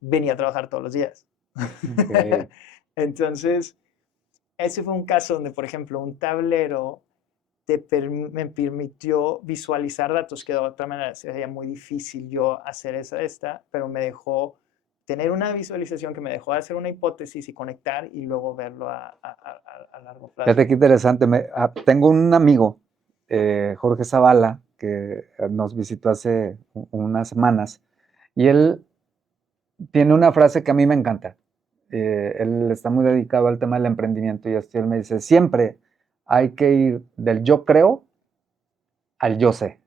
venía a trabajar todos los días. Ok. Entonces, ese fue un caso donde, por ejemplo, un tablero me permitió visualizar datos que de otra manera sería muy difícil yo hacer pero me dejó tener una visualización que me dejó hacer una hipótesis y conectar y luego verlo a largo plazo. Fíjate qué interesante. Tengo un amigo, Jorge Zavala, que nos visitó hace unas semanas, y él tiene una frase que a mí me encanta. Él está muy dedicado al tema del emprendimiento y así él me dice, siempre hay que ir del yo creo al yo sé.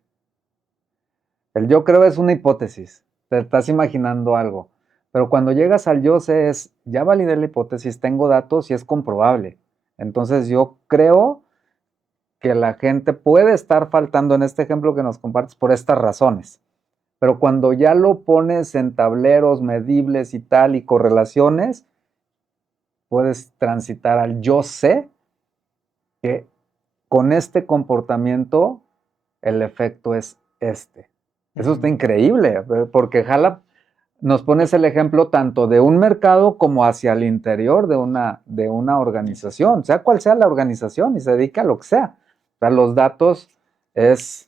El yo creo es una hipótesis, te estás imaginando algo, pero cuando llegas al yo sé es, ya validé la hipótesis, tengo datos y es comprobable. Entonces yo creo que la gente puede estar faltando en este ejemplo que nos compartes por estas razones. Pero cuando ya lo pones en tableros medibles y tal y correlaciones, puedes transitar al yo sé que con este comportamiento el efecto es este. Eso está Ujú. increíble, porque jala, nos pones el ejemplo tanto de un mercado como hacia el interior de una organización, sea cual sea la organización y se dedica a lo que sea. O sea, los datos es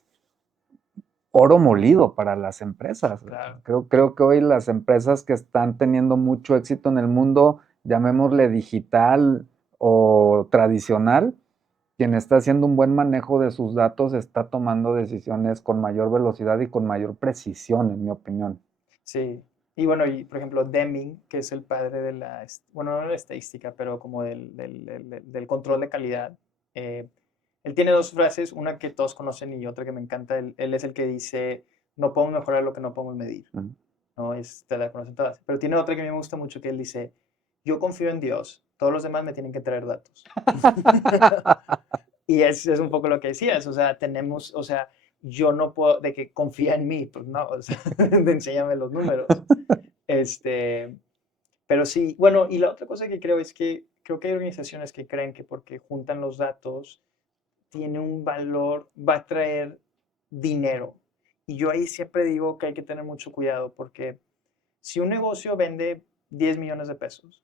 oro molido para las empresas. Claro. Creo que hoy las empresas que están teniendo mucho éxito en el mundo, llamémosle digital o tradicional, quien está haciendo un buen manejo de sus datos está tomando decisiones con mayor velocidad y con mayor precisión, en mi opinión. Sí. Y bueno, y por ejemplo, Deming, que es el padre de bueno, no de la estadística, pero como del control de calidad. Él tiene dos frases, una que todos conocen y otra que me encanta. Él es el que dice, no podemos mejorar lo que no podemos medir. Ujú. ¿No? Te la conocen todas. Pero tiene otra que a mí me gusta mucho, que él dice, yo confío en Dios, todos los demás me tienen que traer datos. Y es un poco lo que decías, o sea, tenemos, o sea, yo no puedo, de que confía en mí, pues no, o sea, enséñame los números. Este, pero sí, bueno, y la otra cosa que creo es que creo que hay organizaciones que creen que porque juntan los datos tiene un valor, va a traer dinero. Y yo ahí siempre digo que hay que tener mucho cuidado porque si un negocio vende 10 millones de pesos,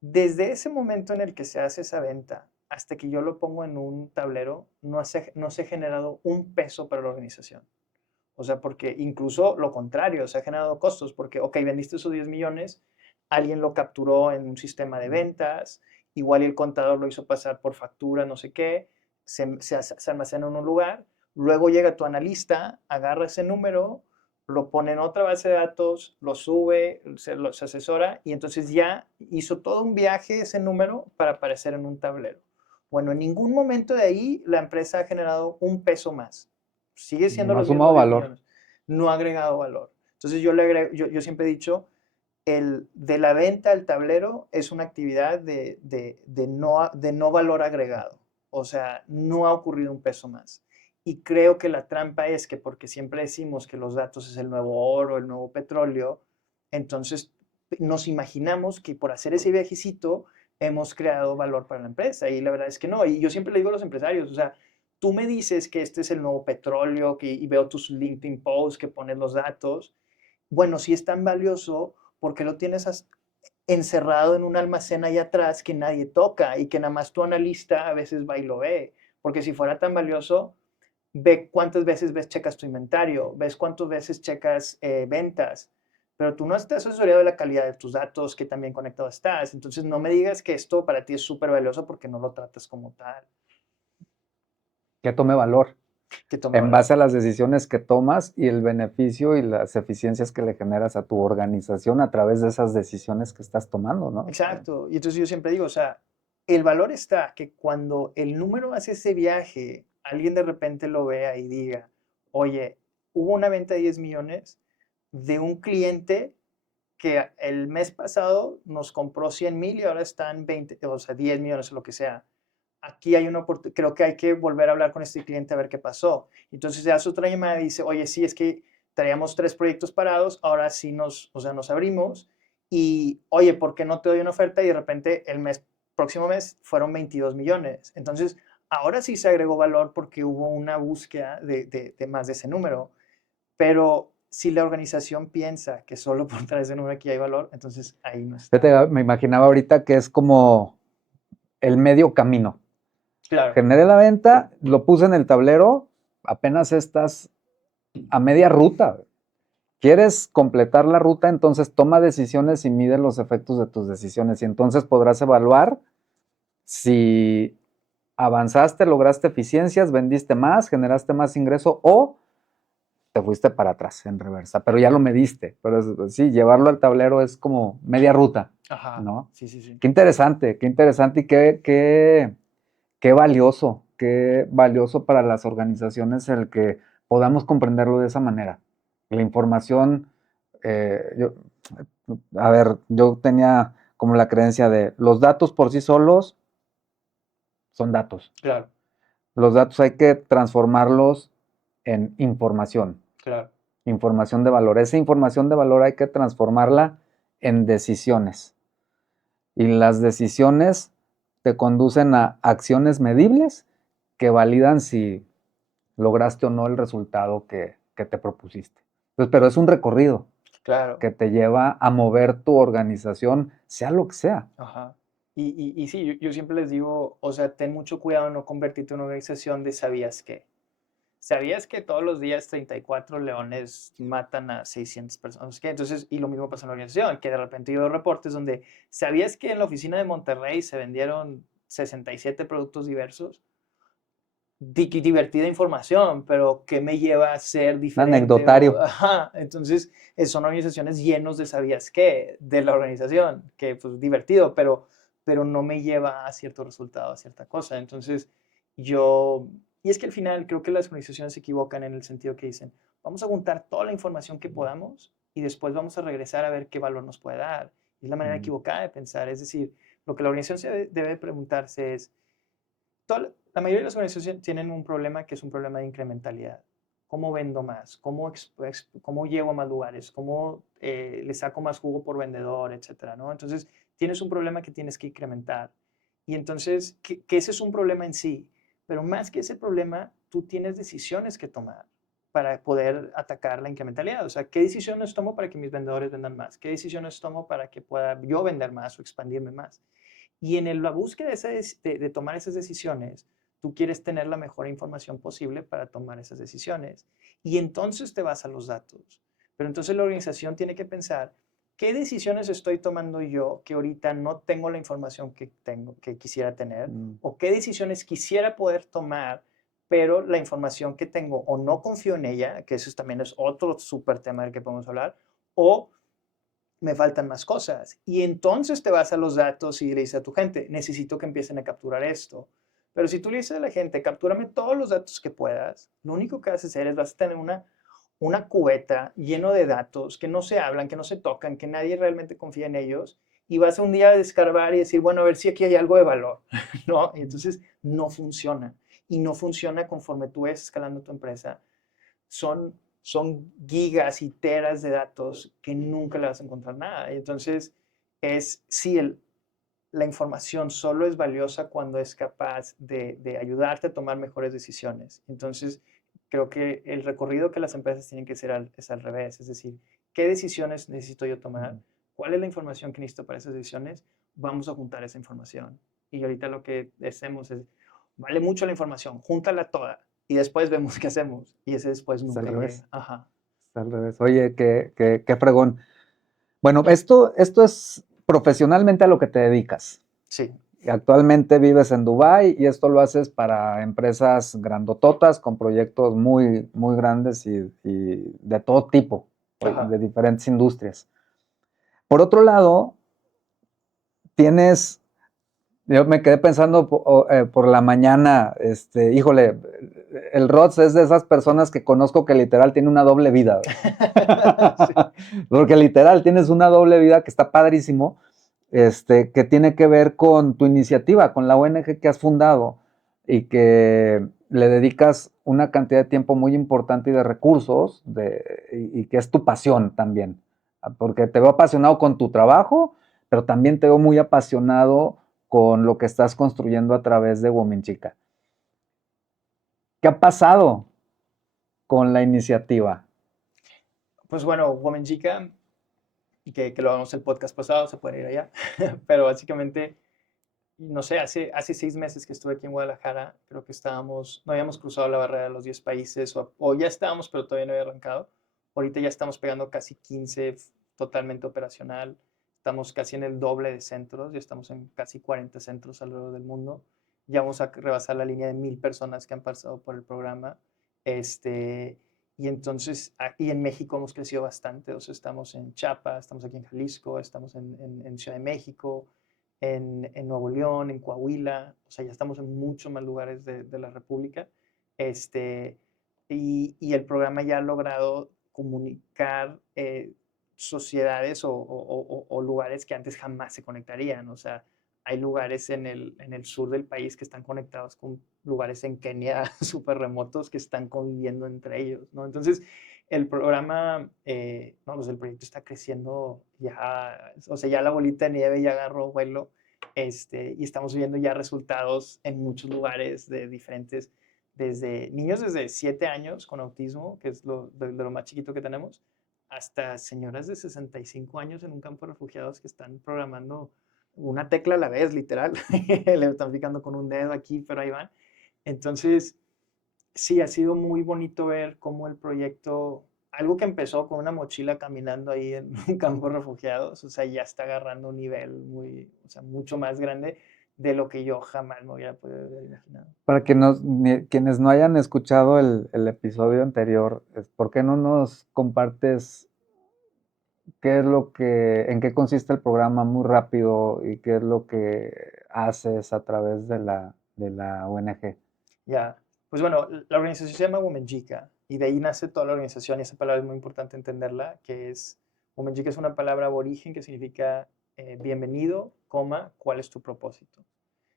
desde ese momento en el que se hace esa venta hasta que yo lo pongo en un tablero, no se ha generado un peso para la organización. O sea, porque incluso lo contrario, se ha generado costos, porque, ok, vendiste esos 10 millones, alguien lo capturó en un sistema de ventas, igual y el contador lo hizo pasar por factura, no sé qué, se almacena en un lugar, luego llega tu analista, agarra ese número, lo pone en otra base de datos, lo sube, se asesora y entonces ya hizo todo un viaje ese número para aparecer en un tablero. Bueno, en ningún momento de ahí la empresa ha generado un peso más, sigue siendo No ha los sumado mismos 10 valor. millones, no ha agregado valor. Entonces yo siempre he dicho, de la venta al tablero es una actividad de no valor agregado. O sea, no ha ocurrido un peso más. Y creo que la trampa es que porque siempre decimos que los datos es el nuevo oro, el nuevo petróleo, entonces nos imaginamos que por hacer ese viajecito hemos creado valor para la empresa. Y la verdad es que no. Y yo siempre le digo a los empresarios, o sea, tú me dices que este es el nuevo petróleo y veo tus LinkedIn posts que pones los datos. Bueno, si es tan valioso, ¿por qué lo tienes encerrado en un almacén ahí atrás que nadie toca y que nada más tu analista a veces va y lo ve? Porque si fuera tan valioso, ve cuántas veces checas tu inventario, ves cuántas veces checas ventas, pero tú no estás asesorado de la calidad de tus datos, que también conectado estás. Entonces no me digas que esto para ti es súper valioso porque no lo tratas como tal, Que tome valor que tome en valor. base a las decisiones que tomas y el beneficio y las eficiencias que le generas a tu organización a través de esas decisiones que estás tomando, ¿no? O sea, Exacto. Y entonces yo siempre digo, o sea, el valor está que cuando el número hace ese viaje, alguien de repente lo vea y diga, oye, hubo una venta de 10 millones de un cliente que el mes pasado nos compró 100,000 y ahora están 20, o sea, 10 millones o lo que sea. Aquí hay una oportunidad, creo que hay que volver a hablar con este cliente a ver qué pasó. Entonces se hace otra llamada y dice, oye, sí, es que traíamos 3 proyectos parados, ahora sí o sea, nos abrimos y, oye, ¿por qué no te doy una oferta? Y de repente próximo mes fueron 22 millones. Entonces, ahora sí se agregó valor porque hubo una búsqueda de más de ese número. Pero si la organización piensa que solo por traer ese número aquí hay valor, entonces ahí no está. fíjate, me imaginaba ahorita que es como el medio camino. Claro, Generé la venta, lo puse en el tablero, apenas estás a media ruta. ¿Quieres completar la ruta? Entonces toma decisiones y mide los efectos de tus decisiones y entonces podrás evaluar si avanzaste, lograste eficiencias, vendiste más, generaste más ingreso o te fuiste para atrás en reversa, pero ya lo mediste. Pero sí, llevarlo al tablero es como media ruta, ajá, ¿no? sí, sí, sí. Qué interesante y qué valioso para las organizaciones el que podamos comprenderlo de esa manera. La información, yo, a ver, yo tenía como la creencia de los datos por sí solos son datos. Claro, Los datos hay que transformarlos en información, claro, información de valor. Esa información de valor hay que transformarla en decisiones. Y las decisiones te conducen a acciones medibles que validan si lograste o no el resultado que te propusiste. Entonces, pero es un recorrido. Claro. que te lleva a mover tu organización, sea lo que sea. Ajá. Y sí, yo siempre les digo, o sea, ten mucho cuidado en no convertirte en una organización de ¿sabías qué? ¿Sabías que todos los días 34 leones matan a 600 personas? ¿Qué? Entonces, y lo mismo pasa en la organización, que de repente yo veo reportes donde, ¿sabías que en la oficina de Monterrey se vendieron 67 productos diversos? Divertida información, pero ¿qué me lleva a ser Un diferente? anecdotario. Ajá, entonces son organizaciones llenos de sabías qué de la organización, que pues divertido, pero no me lleva a cierto resultado, a cierta cosa. Entonces yo, y es que al final creo que las organizaciones se equivocan en el sentido que dicen, vamos a juntar toda la información que podamos y después vamos a regresar a ver qué valor nos puede dar. Y es la manera Mm, equivocada de pensar, es decir, lo que la organización debe preguntarse es, la mayoría de las organizaciones tienen un problema que es un problema de incrementalidad. ¿Cómo vendo más? ¿Cómo llego a más lugares? ¿Cómo le saco más jugo por vendedor, etcétera, ¿no? Entonces, tienes un problema que tienes que incrementar. Y entonces, que ese es un problema en sí. Pero más que ese problema, tú tienes decisiones que tomar para poder atacar la incrementalidad. O sea, ¿qué decisiones tomo para que mis vendedores vendan más? ¿Qué decisiones tomo para que pueda yo vender más o expandirme más? Y en la búsqueda de tomar esas decisiones, tú quieres tener la mejor información posible para tomar esas decisiones. Y entonces te vas a los datos. Pero entonces la organización tiene que pensar, ¿qué decisiones estoy tomando yo que ahorita no tengo la información que quisiera tener? mm. ¿O qué decisiones quisiera poder tomar, pero la información que tengo o no confío en ella, que eso también es otro súper tema del que podemos hablar, o me faltan más cosas. Y entonces te vas a los datos y le dices a tu gente, necesito que empiecen a capturar esto. Pero si tú le dices a la gente, captúrame todos los datos que puedas, lo único que vas a hacer es vas a tener una cubeta lleno de datos que no se hablan, que no se tocan, que nadie realmente confía en ellos. Y vas a un día a descargar y decir, bueno, a ver si aquí hay algo de valor, ¿no? Y entonces no funciona. Y no funciona conforme tú ves escalando tu empresa. Son gigas y teras de datos que nunca le vas a encontrar nada. Y entonces, sí, la información solo es valiosa cuando es capaz de ayudarte a tomar mejores decisiones. Entonces, creo que el recorrido que las empresas tienen que hacer es al revés. Es decir, ¿qué decisiones necesito yo tomar? ¿Cuál es la información que necesito para esas decisiones? Vamos a juntar esa información. Y ahorita lo que hacemos es, vale mucho la información, júntala toda y después vemos qué hacemos. Y ese después Es al nunca llega. revés. Ajá. Es al revés. Oye, qué fregón. Bueno, esto es profesionalmente a lo que te dedicas. Sí. Actualmente vives en Dubái y esto lo haces para empresas grandototas con proyectos muy, muy grandes y de todo tipo, Ajá. de diferentes industrias. Por otro lado, tienes, yo me quedé pensando por la mañana, híjole, el Rods es de esas personas que conozco que literal tiene una doble vida. Sí. Porque literal tienes una doble vida que está padrísimo, que tiene que ver con tu iniciativa, con la ONG que has fundado y que le dedicas una cantidad de tiempo muy importante y de recursos y que es tu pasión también. Porque te veo apasionado con tu trabajo, pero también te veo muy apasionado con lo que estás construyendo a través de Wominchica. ¿Qué ha pasado con la iniciativa? Pues bueno, Woman Chica, y que lo hablamos el podcast pasado, se puede ir allá. Pero básicamente, no sé, hace 6 meses que estuve aquí en Guadalajara, creo que no habíamos cruzado la barrera de los 10 países, o ya estábamos, pero todavía no había arrancado. Ahorita ya estamos pegando casi 15 totalmente operacional. Estamos casi en el doble de centros, ya estamos en casi 40 centros alrededor del mundo. Ya vamos a rebasar la línea de 1000 personas que han pasado por el programa. Y entonces, aquí en México hemos crecido bastante. O sea, estamos en Chiapas, estamos aquí en Jalisco, estamos en Ciudad de México, en Nuevo León, en Coahuila, o sea, ya estamos en muchos más lugares de la República. Este, y el programa ya ha logrado comunicar sociedades o lugares que antes jamás se conectarían. O sea, hay lugares en el sur del país que están conectados con lugares en Kenia súper remotos que están conviviendo entre ellos, ¿no? Entonces, el programa, vamos, el proyecto está creciendo ya, o sea, ya la bolita de nieve ya agarró vuelo, y estamos viendo ya resultados en muchos lugares de diferentes, desde niños desde 7 años con autismo, que es de lo más chiquito que tenemos, hasta señoras de 65 años en un campo de refugiados que están programando una tecla a la vez, literal. Le están picando con un dedo aquí, pero ahí van. Entonces, sí, ha sido muy bonito ver cómo el proyecto, algo que empezó con una mochila caminando ahí en un campo de refugiados, o sea, ya está agarrando un nivel muy, o sea, mucho más grande de lo que yo jamás me hubiera podido haber imaginado. Para que quienes no hayan escuchado el episodio anterior, ¿por qué no nos compartes qué es lo en qué consiste el programa muy rápido y qué es lo que haces a través de la ONG? Ya, pues bueno, la organización se llama Womenjica y de ahí nace toda la organización y esa palabra es muy importante entenderla, que es, Womenjica es una palabra aborigen que significa bienvenido, coma, ¿cuál es tu propósito?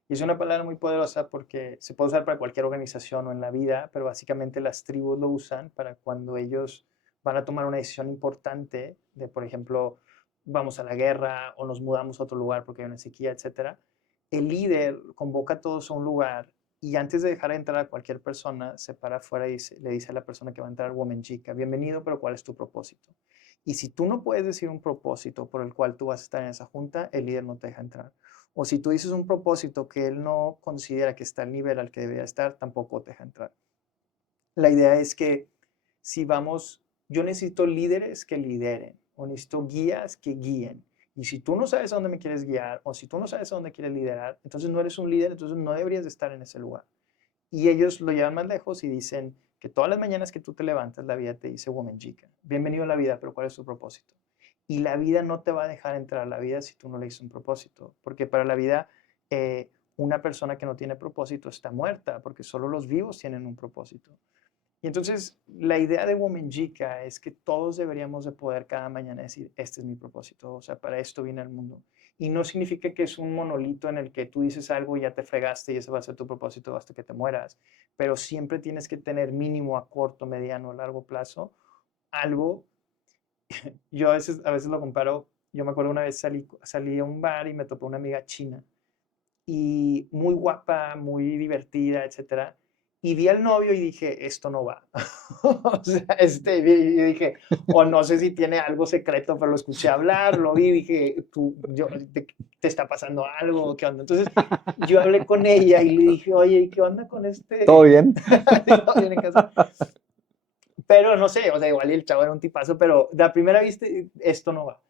Y es una palabra muy poderosa porque se puede usar para cualquier organización o en la vida, pero básicamente las tribus lo usan para cuando ellos van a tomar una decisión importante de, por ejemplo, vamos a la guerra o nos mudamos a otro lugar porque hay una sequía, etcétera. El líder convoca a todos a un lugar y antes de dejar entrar a cualquier persona, se para afuera y le dice a la persona que va a entrar, woman chica, bienvenido, pero ¿cuál es tu propósito? Y si tú no puedes decir un propósito por el cual tú vas a estar en esa junta, el líder no te deja entrar. O si tú dices un propósito que él no considera que está al nivel al que debería estar, tampoco te deja entrar. La idea es que si vamos, yo necesito líderes que lideren, o necesito guías que guíen. Y si tú no sabes a dónde me quieres guiar, o si tú no sabes a dónde quieres liderar, entonces no eres un líder, entonces no deberías de estar en ese lugar. Y ellos lo llevan más lejos y dicen que todas las mañanas que tú te levantas, la vida te dice, woman chica, bienvenido a la vida, pero ¿cuál es tu propósito? Y la vida no te va a dejar entrar a la vida si tú no le dices un propósito, porque para la vida una persona que no tiene propósito está muerta, porque solo los vivos tienen un propósito. Y entonces la idea de Womenjica es que todos deberíamos de poder cada mañana decir, este es mi propósito, o sea, para esto vine al mundo. Y no significa que es un monolito en el que tú dices algo y ya te fregaste y ese va a ser tu propósito hasta que te mueras, pero siempre tienes que tener mínimo a corto, mediano, largo plazo algo. Yo a veces lo comparo, yo me acuerdo una vez salí a un bar y me topé una amiga china y muy guapa, muy divertida, etcétera. Y vi al novio y dije, esto no va. O sea, y dije, o no sé si tiene algo secreto, pero lo escuché hablar, lo vi y dije, te está pasando algo, ¿qué onda? Entonces, yo hablé con ella y le dije, oye, ¿qué onda con ¿Todo este? bien? ¿Todo bien en casa? Pero no sé, o sea, igual el chavo era un tipazo, pero de a primera vista, esto no va.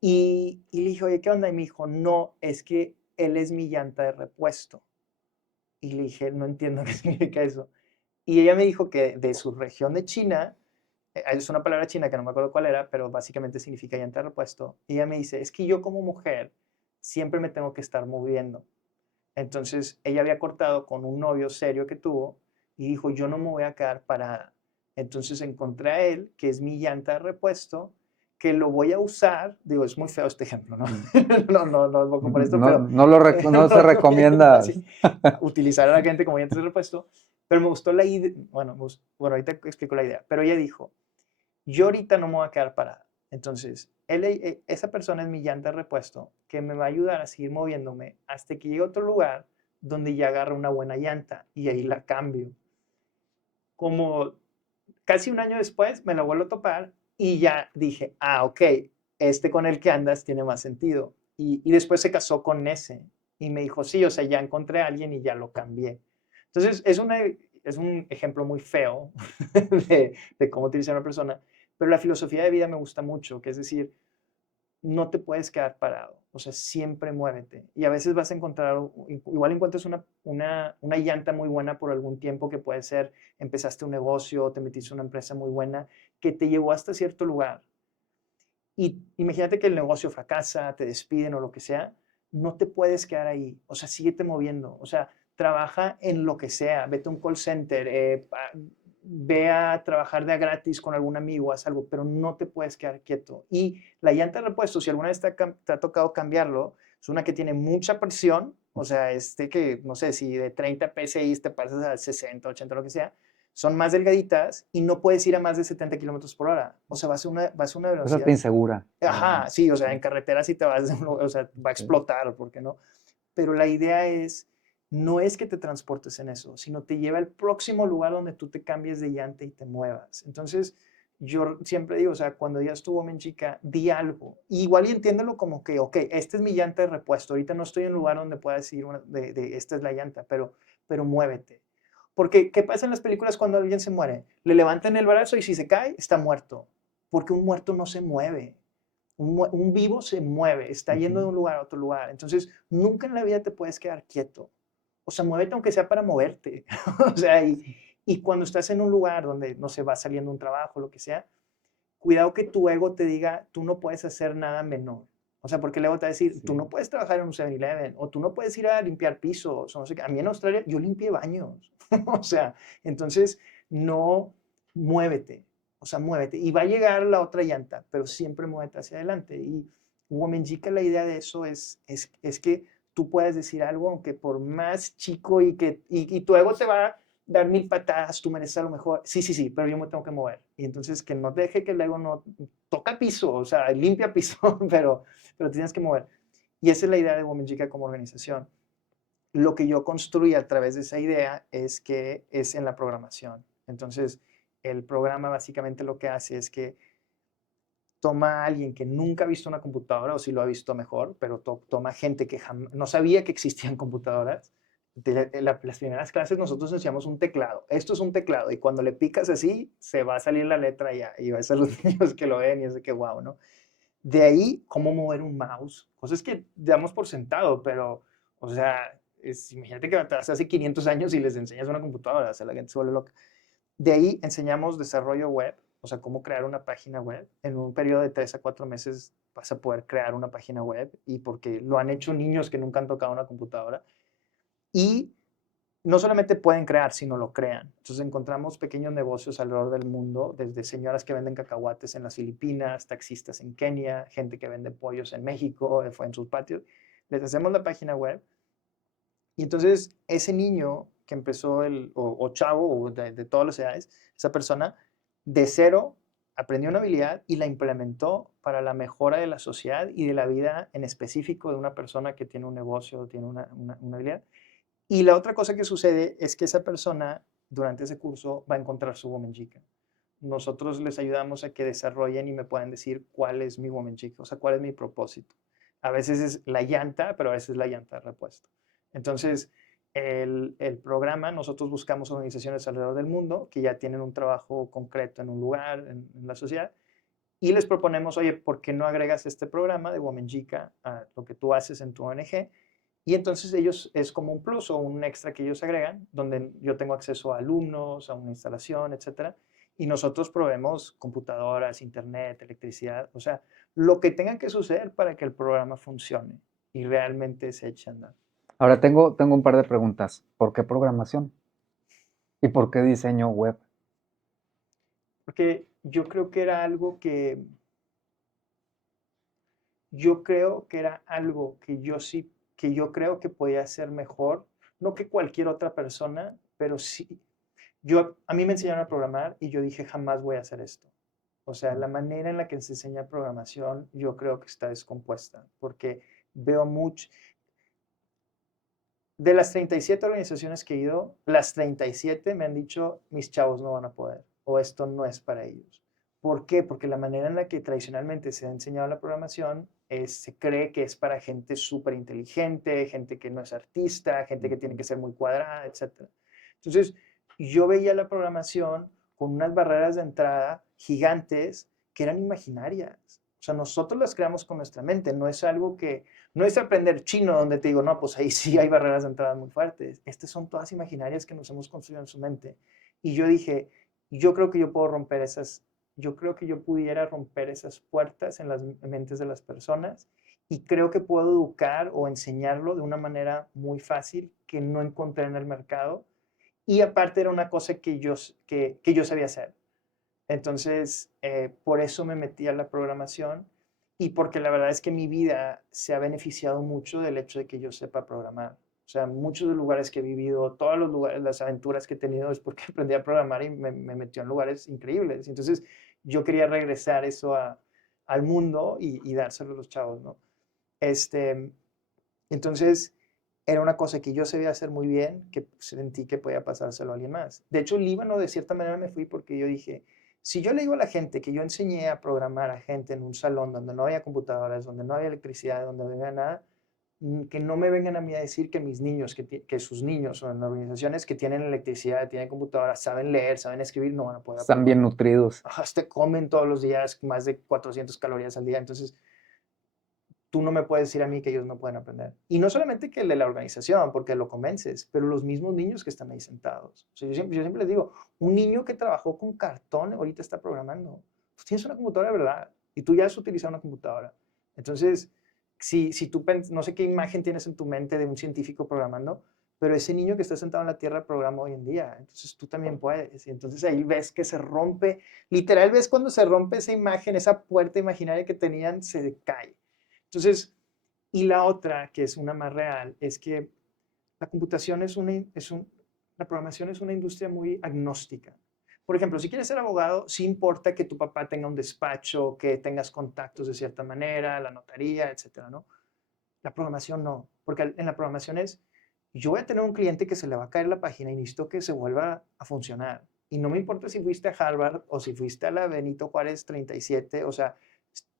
Y le dije, oye, ¿qué onda? Y me dijo, no, es que él es mi llanta de repuesto. Y le dije, no entiendo qué significa eso. Y ella me dijo que de su región de China, es una palabra china que no me acuerdo cuál era, pero básicamente significa llanta de repuesto. Y ella me dice, es que yo como mujer siempre me tengo que estar moviendo. Entonces ella había cortado con un novio serio que tuvo y dijo, yo no me voy a quedar parada. Entonces encontré a él, que es mi llanta de repuesto, que lo voy a usar, digo, es muy feo este ejemplo, ¿no? No voy a comparar esto, No, pero no se no, recomienda. sí, utilizar a la gente como llanta de repuesto, pero me gustó la idea, bueno, ahorita explico la idea, pero ella dijo, yo ahorita no me voy a quedar parada. Entonces, esa persona es mi llanta de repuesto que me va a ayudar a seguir moviéndome hasta que llegue a otro lugar donde ya agarre una buena llanta y ahí la cambio. Como casi un año después me la vuelvo a topar y ya dije, ah, ok, este con el que andas tiene más sentido. Y después se casó con ese y me dijo, sí, o sea, ya encontré a alguien y ya lo cambié. Entonces, es un ejemplo muy feo de cómo utilizar a una persona, pero la filosofía de vida me gusta mucho, que es decir, no te puedes quedar parado, o sea, siempre muévete. Y a veces vas a encontrar, igual encuentras una llanta muy buena por algún tiempo que puede ser, empezaste un negocio, te metiste en una empresa muy buena, que te llevó hasta cierto lugar. Y imagínate que el negocio fracasa, te despiden o lo que sea, no te puedes quedar ahí, o sea, síguete moviendo, o sea, trabaja en lo que sea, vete a un call center, ve a trabajar de a gratis con algún amigo, haz algo, pero no te puedes quedar quieto. Y la llanta de repuesto, si alguna vez te ha tocado cambiarlo, es una que tiene mucha presión, o sea, que, no sé, si de 30 PSI te pasas a 60, 80, lo que sea, son más delgaditas y no puedes ir a más de 70 kilómetros por hora. O sea, vas a una Esa está velocidad. insegura. Ajá, sí, o sea, en carretera sí te vas, o sea, va a Sí. explotar, ¿por qué no? Pero la idea es, no es que te transportes en eso, sino te lleva al próximo lugar donde tú te cambies de llanta y te muevas. Entonces, yo siempre digo, o sea, cuando digas tu Woman Chica, di algo. Igual y entiéndelo como que, ok, esta es mi llanta de repuesto. Ahorita no estoy en un lugar donde pueda decir esta es la llanta, pero muévete. Porque, ¿qué pasa en las películas cuando alguien se muere? Le levantan el brazo y si se cae, está muerto. Porque un muerto no se mueve. Un vivo se mueve, está yendo de Ujú. un lugar a otro lugar. Entonces, nunca en la vida te puedes quedar quieto. O sea, muévete aunque sea para moverte. O sea, Sí, y cuando estás en un lugar donde no se va saliendo un trabajo, lo que sea, cuidado que tu ego te diga, tú no puedes hacer nada menor. O sea, porque el ego te va a decir, tú sí. no puedes trabajar en un 7-Eleven o tú no puedes ir a limpiar pisos. O no sé qué. A mí en Australia yo limpié baños. O sea, entonces no muévete. O sea, muévete. Y va a llegar la otra llanta, pero siempre muévete hacia adelante. Y Womenjica, la idea de eso es que tú puedes decir algo, aunque por más chico y tu ego te va dar 1000 patadas, tú mereces a lo mejor. Sí, sí, sí, pero yo me tengo que mover. Y entonces que no te deje que el ego no toca piso, o sea, limpia piso, pero tienes que mover. Y esa es la idea de Women Chica como organización. Lo que yo construí a través de esa idea es que es en la programación. Entonces, el programa básicamente lo que hace es que toma a alguien que nunca ha visto una computadora, o si lo ha visto mejor, pero toma gente que no sabía que existían computadoras. Las primeras clases nosotros enseñamos un teclado. Esto es un teclado y cuando le picas así, se va a salir la letra ya. Y va a ser los niños que lo ven y es de que wow, ¿no? De ahí, cómo mover un mouse. Cosas que damos por sentado, pero, o sea, imagínate que hace 500 años y les enseñas una computadora, o sea, la gente se vuelve loca. De ahí enseñamos desarrollo web, o sea, cómo crear una página web. En un periodo de 3 a 4 meses vas a poder crear una página web y porque lo han hecho niños que nunca han tocado una computadora. Y no solamente pueden crear, sino lo crean. Entonces encontramos pequeños negocios alrededor del mundo, desde señoras que venden cacahuates en las Filipinas, taxistas en Kenia, gente que vende pollos en México, fue en sus patios. Les hacemos la página web y entonces ese niño que empezó, o chavo, o de todas las edades, esa persona, de cero, aprendió una habilidad y la implementó para la mejora de la sociedad y de la vida en específico de una persona que tiene un negocio o tiene una habilidad. Y la otra cosa que sucede es que esa persona durante ese curso va a encontrar su Woman Chica. Nosotros les ayudamos a que desarrollen y me puedan decir cuál es mi Woman Chica, o sea, cuál es mi propósito. A veces es la llanta, pero a veces es la llanta de repuesto. Entonces, el programa, nosotros buscamos organizaciones alrededor del mundo que ya tienen un trabajo concreto en un lugar, en la sociedad, y les proponemos, oye, ¿por qué no agregas este programa de Woman Chica a lo que tú haces en tu ONG? Y entonces ellos es como un plus o un extra que ellos agregan, donde yo tengo acceso a alumnos, a una instalación, etcétera. Y nosotros proveemos computadoras, internet, electricidad, o sea, lo que tenga que suceder para que el programa funcione y realmente se eche a andar. Ahora tengo un par de preguntas. ¿Por qué programación? ¿Y por qué diseño web? Porque yo creo que era algo yo creo que era algo que yo sí, que yo creo que podía hacer mejor, no que cualquier otra persona, pero sí, a mí me enseñaron a programar y yo dije, jamás voy a hacer esto. O sea, la manera en la que se enseña programación, yo creo que está descompuesta, porque veo mucho, de las 37 organizaciones que he ido, las 37 me han dicho, mis chavos no van a poder, o esto no es para ellos. ¿Por qué? Porque la manera en la que tradicionalmente se ha enseñado la programación se cree que es para gente súper inteligente, gente que no es artista, gente que tiene Ujú. que ser muy cuadrada, etc. Entonces, yo veía la programación con unas barreras de entrada gigantes que eran imaginarias. O sea, nosotros las creamos con nuestra mente, no es algo que, no es aprender chino donde te digo, no, pues ahí sí hay barreras de entrada muy fuertes. Estas son todas imaginarias que nos hemos construido en su mente. Y yo dije, yo creo que yo puedo romper esas, yo creo que yo pudiera romper esas puertas en las mentes de las personas y creo que puedo educar o enseñarlo de una manera muy fácil que no encontré en el mercado. Y aparte era una cosa que yo sabía hacer. Entonces, por eso me metí a la programación y porque la verdad es que mi vida se ha beneficiado mucho del hecho de que yo sepa programar. O sea, muchos de los lugares que he vivido, todos los lugares, las aventuras que he tenido es porque aprendí a programar y me metió en lugares increíbles. Entonces, yo quería regresar eso al mundo y dárselo a los chavos, ¿no? Este, entonces, era una cosa que yo sabía hacer muy bien, que sentí que podía pasárselo a alguien más. De hecho, el Líbano, de cierta manera, me fui porque yo dije, Si yo le digo a la gente que yo enseñé a programar a gente en un salón donde no había computadoras, donde no había electricidad, donde no había nada, que no me vengan a mí a decir que mis niños, que sus niños o en organizaciones que tienen electricidad, tienen computadoras, saben leer, saben escribir, no van a poder Están bien aprender. nutridos. Hasta comen todos los días más de 400 calorías al día. Entonces, tú no me puedes decir a mí que ellos no pueden aprender. Y no solamente que el de la organización, porque lo convences, pero los mismos niños que están ahí sentados. O sea, yo siempre les digo, un niño que trabajó con cartón ahorita está programando. Pues tienes una computadora de verdad y tú ya has utilizado una computadora. Entonces, si tú, no sé qué imagen tienes en tu mente de un científico programando, pero ese niño que está sentado en la Tierra programa hoy en día. Entonces tú también puedes. Y entonces ahí ves que se rompe, literal ves cuando se rompe esa imagen, esa puerta imaginaria que tenían, se cae. Entonces, y la otra, que es una más real, es que la computación la programación es una industria muy agnóstica. Por ejemplo, si quieres ser abogado, sí importa que tu papá tenga un despacho, que tengas contactos de cierta manera, la notaría, etcétera, ¿no? La programación no, porque en la programación yo voy a tener un cliente que se le va a caer la página y necesito que se vuelva a funcionar. Y no me importa si fuiste a Harvard o si fuiste a la Benito Juárez 37, o sea,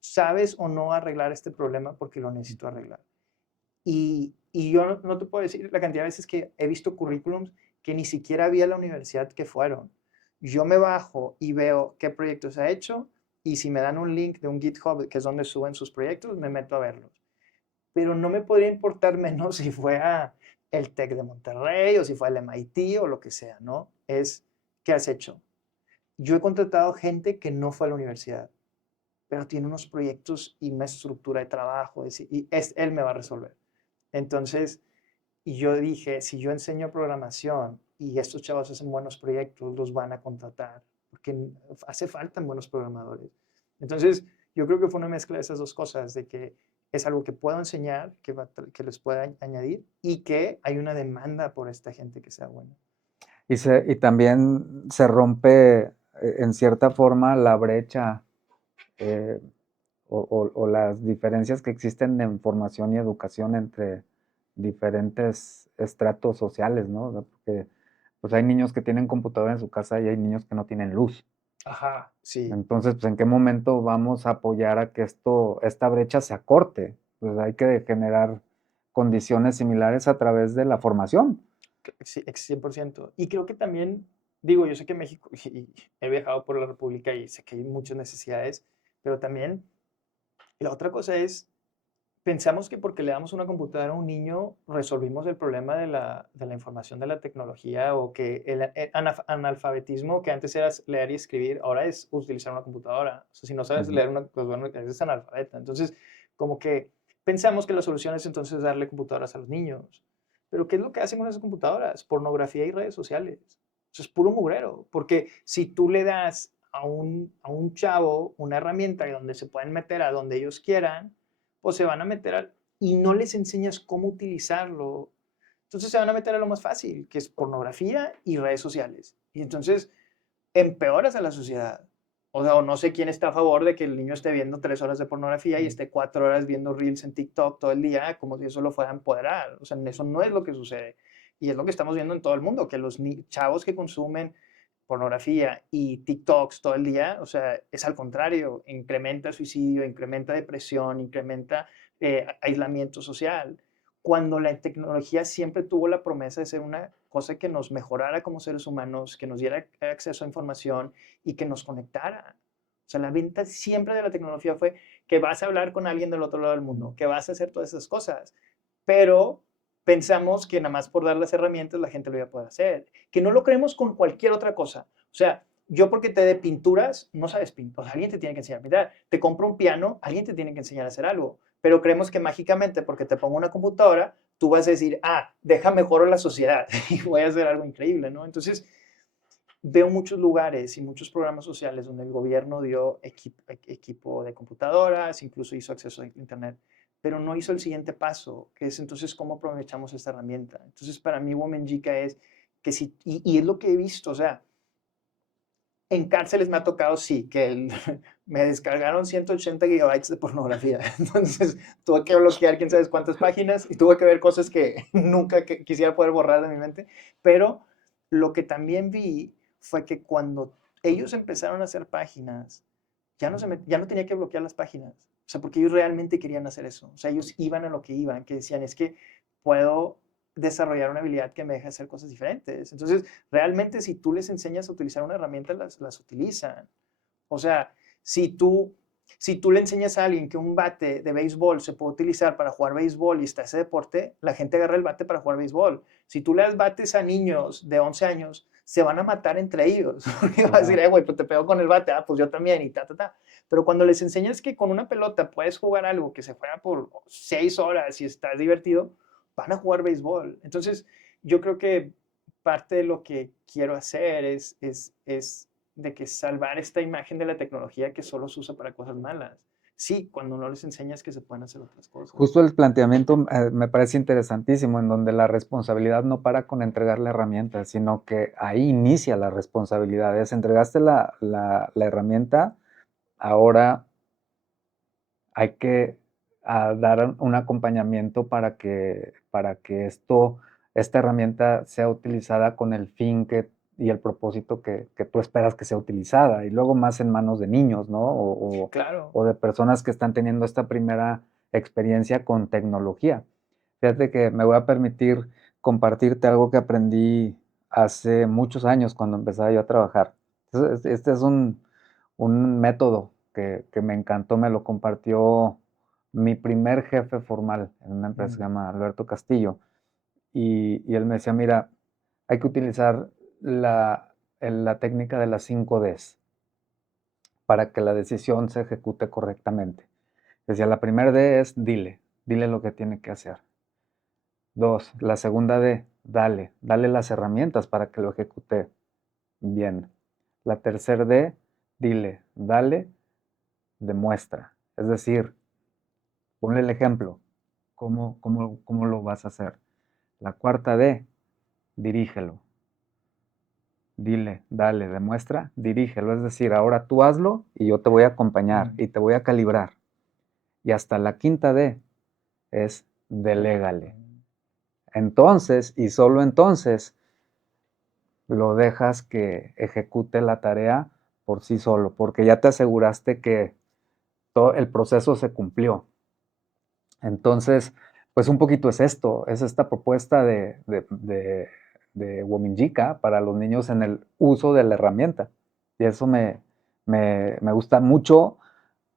sabes o no arreglar este problema porque lo necesito arreglar. Y yo no te puedo decir la cantidad de veces que he visto currículums que ni siquiera había la universidad que fueron. Yo me bajo y veo qué proyectos ha hecho y si me dan un link de un GitHub, que es donde suben sus proyectos, me meto a verlos. Pero no me podría importar menos si fue a el TEC de Monterrey o si fue al MIT o lo que sea, ¿no? Es, ¿qué has hecho? Yo he contratado gente que no fue a la universidad, pero tiene unos proyectos y una estructura de trabajo, él me va a resolver. Entonces, y yo dije, si yo enseño programación y estos chavos hacen buenos proyectos, los van a contratar, porque hace falta buenos programadores. Entonces, yo creo que fue una mezcla de esas dos cosas, de que es algo que puedo enseñar, que les pueda añadir, y que hay una demanda por esta gente que sea buena. Y también se rompe en cierta forma la brecha eh, o las diferencias que existen en formación y educación entre diferentes estratos sociales, ¿no? O sea, porque pues hay niños que tienen computadora en su casa y hay niños que no tienen luz. Ajá, sí. Entonces, pues, ¿en qué momento vamos a apoyar a que esta brecha se acorte? Pues hay que generar condiciones similares a través de la formación. Sí, 100%. Y creo que también, digo, yo sé que México, y he viajado por la República y sé que hay muchas necesidades, pero también la otra cosa es, pensamos que porque le damos una computadora a un niño resolvimos el problema de la información de la tecnología o que el analfabetismo que antes era leer y escribir, ahora es utilizar una computadora. O sea, si no sabes Ujú. leer pues bueno, eres analfabeta. Entonces, como que pensamos que la solución es entonces darle computadoras a los niños. Pero ¿qué es lo que hacen con esas computadoras? Pornografía y redes sociales. Eso es puro mugrero, porque si tú le das a un chavo una herramienta donde se pueden meter a donde ellos quieran, pues se van a meter y no les enseñas cómo utilizarlo. Entonces se van a meter a lo más fácil, que es pornografía y redes sociales. Y entonces empeoras a la sociedad. O sea, o no sé quién está a favor de que el niño esté viendo 3 horas de pornografía y esté 4 horas viendo reels en TikTok todo el día, como si eso lo fuera a empoderar. O sea, eso no es lo que sucede. Y es lo que estamos viendo en todo el mundo, que los chavos que consumen pornografía y TikToks todo el día, o sea, es al contrario, incrementa suicidio, incrementa depresión, incrementa aislamiento social, cuando la tecnología siempre tuvo la promesa de ser una cosa que nos mejorara como seres humanos, que nos diera acceso a información y que nos conectara. O sea, la venta siempre de la tecnología fue que vas a hablar con alguien del otro lado del mundo, que vas a hacer todas esas cosas, pero pensamos que nada más por dar las herramientas la gente lo iba a poder hacer, que no lo creemos con cualquier otra cosa. O sea, yo porque te dé pinturas, no sabes pintar, o sea, alguien te tiene que enseñar a pintar. Te compro un piano, alguien te tiene que enseñar a hacer algo. Pero creemos que mágicamente porque te pongo una computadora, tú vas a decir, deja mejor la sociedad y voy a hacer algo increíble, ¿no? Entonces, veo muchos lugares y muchos programas sociales donde el gobierno dio equipo de computadoras, incluso hizo acceso a Internet, pero no hizo el siguiente paso, que es entonces cómo aprovechamos esta herramienta. Entonces, para mí, Womenjica es que si, y es lo que he visto, o sea, en cárceles me ha tocado, sí, que me descargaron 180 gigabytes de pornografía. Entonces tuve que bloquear quién sabe cuántas páginas y tuve que ver cosas que nunca quisiera poder borrar de mi mente. Pero lo que también vi fue que cuando ellos empezaron a hacer páginas, ya no tenía que bloquear las páginas, o sea, porque ellos realmente querían hacer eso, o sea, ellos iban a lo que iban, que decían, es que puedo desarrollar una habilidad que me deje hacer cosas diferentes. Entonces, realmente si tú les enseñas a utilizar una herramienta, las utilizan. O sea, si tú, si tú le enseñas a alguien que un bate de béisbol se puede utilizar para jugar béisbol y está ese deporte, la gente agarra el bate para jugar béisbol. Si tú le das bates a niños de 11 años, se van a matar entre ellos. Porque va a decir, Claro. güey, pues te pego con el bate, pues yo también, y ta, ta, ta. Pero cuando les enseñas que con una pelota puedes jugar algo que se juega por 6 horas y estás divertido, van a jugar béisbol. Entonces, yo creo que parte de lo que quiero hacer es de que salvar esta imagen de la tecnología que solo se usa para cosas malas. Sí, cuando no les enseñas que se pueden hacer otras cosas. Justo el planteamiento me parece interesantísimo, en donde la responsabilidad no para con entregar la herramienta, sino que ahí inicia la responsabilidad. Es entregaste la herramienta, ahora hay que dar un acompañamiento para que esta herramienta sea utilizada con el fin y el propósito que tú esperas que sea utilizada. Y luego más en manos de niños, ¿no? Claro. O de personas que están teniendo esta primera experiencia con tecnología. Fíjate que me voy a permitir compartirte algo que aprendí hace muchos años cuando empezaba yo a trabajar. Este es un método que me encantó, me lo compartió mi primer jefe formal en una empresa que se llama Alberto Castillo. Y él me decía, mira, hay que utilizar la técnica de las 5 Ds para que la decisión se ejecute correctamente. Decía, la primera D es dile lo que tiene que hacer. 2, la segunda D, dale las herramientas para que lo ejecute bien. La tercera D, dale, demuestra. Es decir, ponle el ejemplo. ¿Cómo lo vas a hacer? La cuarta D, dirígelo. Dale, demuestra, dirígelo. Es decir, ahora tú hazlo y yo te voy a acompañar y te voy a calibrar. Y hasta la quinta D es delégale. Entonces, y solo entonces, lo dejas que ejecute la tarea por sí solo, porque ya te aseguraste que todo el proceso se cumplió. Entonces, pues un poquito es esto, es esta propuesta de Wominjika para los niños en el uso de la herramienta. Y eso me gusta mucho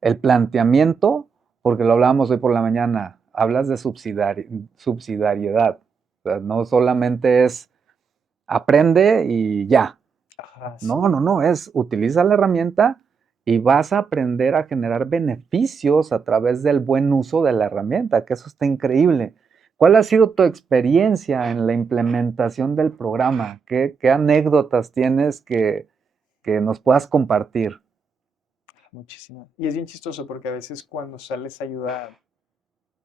el planteamiento, porque lo hablábamos hoy por la mañana, hablas de subsidiariedad. O sea, no solamente es aprende y ya. Ajá, No, no, sí. no, es utiliza la herramienta y vas a aprender a generar beneficios a través del buen uso de la herramienta, que eso está increíble. ¿Cuál ha sido tu experiencia en la implementación del programa? ¿Qué anécdotas tienes que nos puedas compartir? Muchísimo. Y es bien chistoso porque a veces cuando sales a ayudar,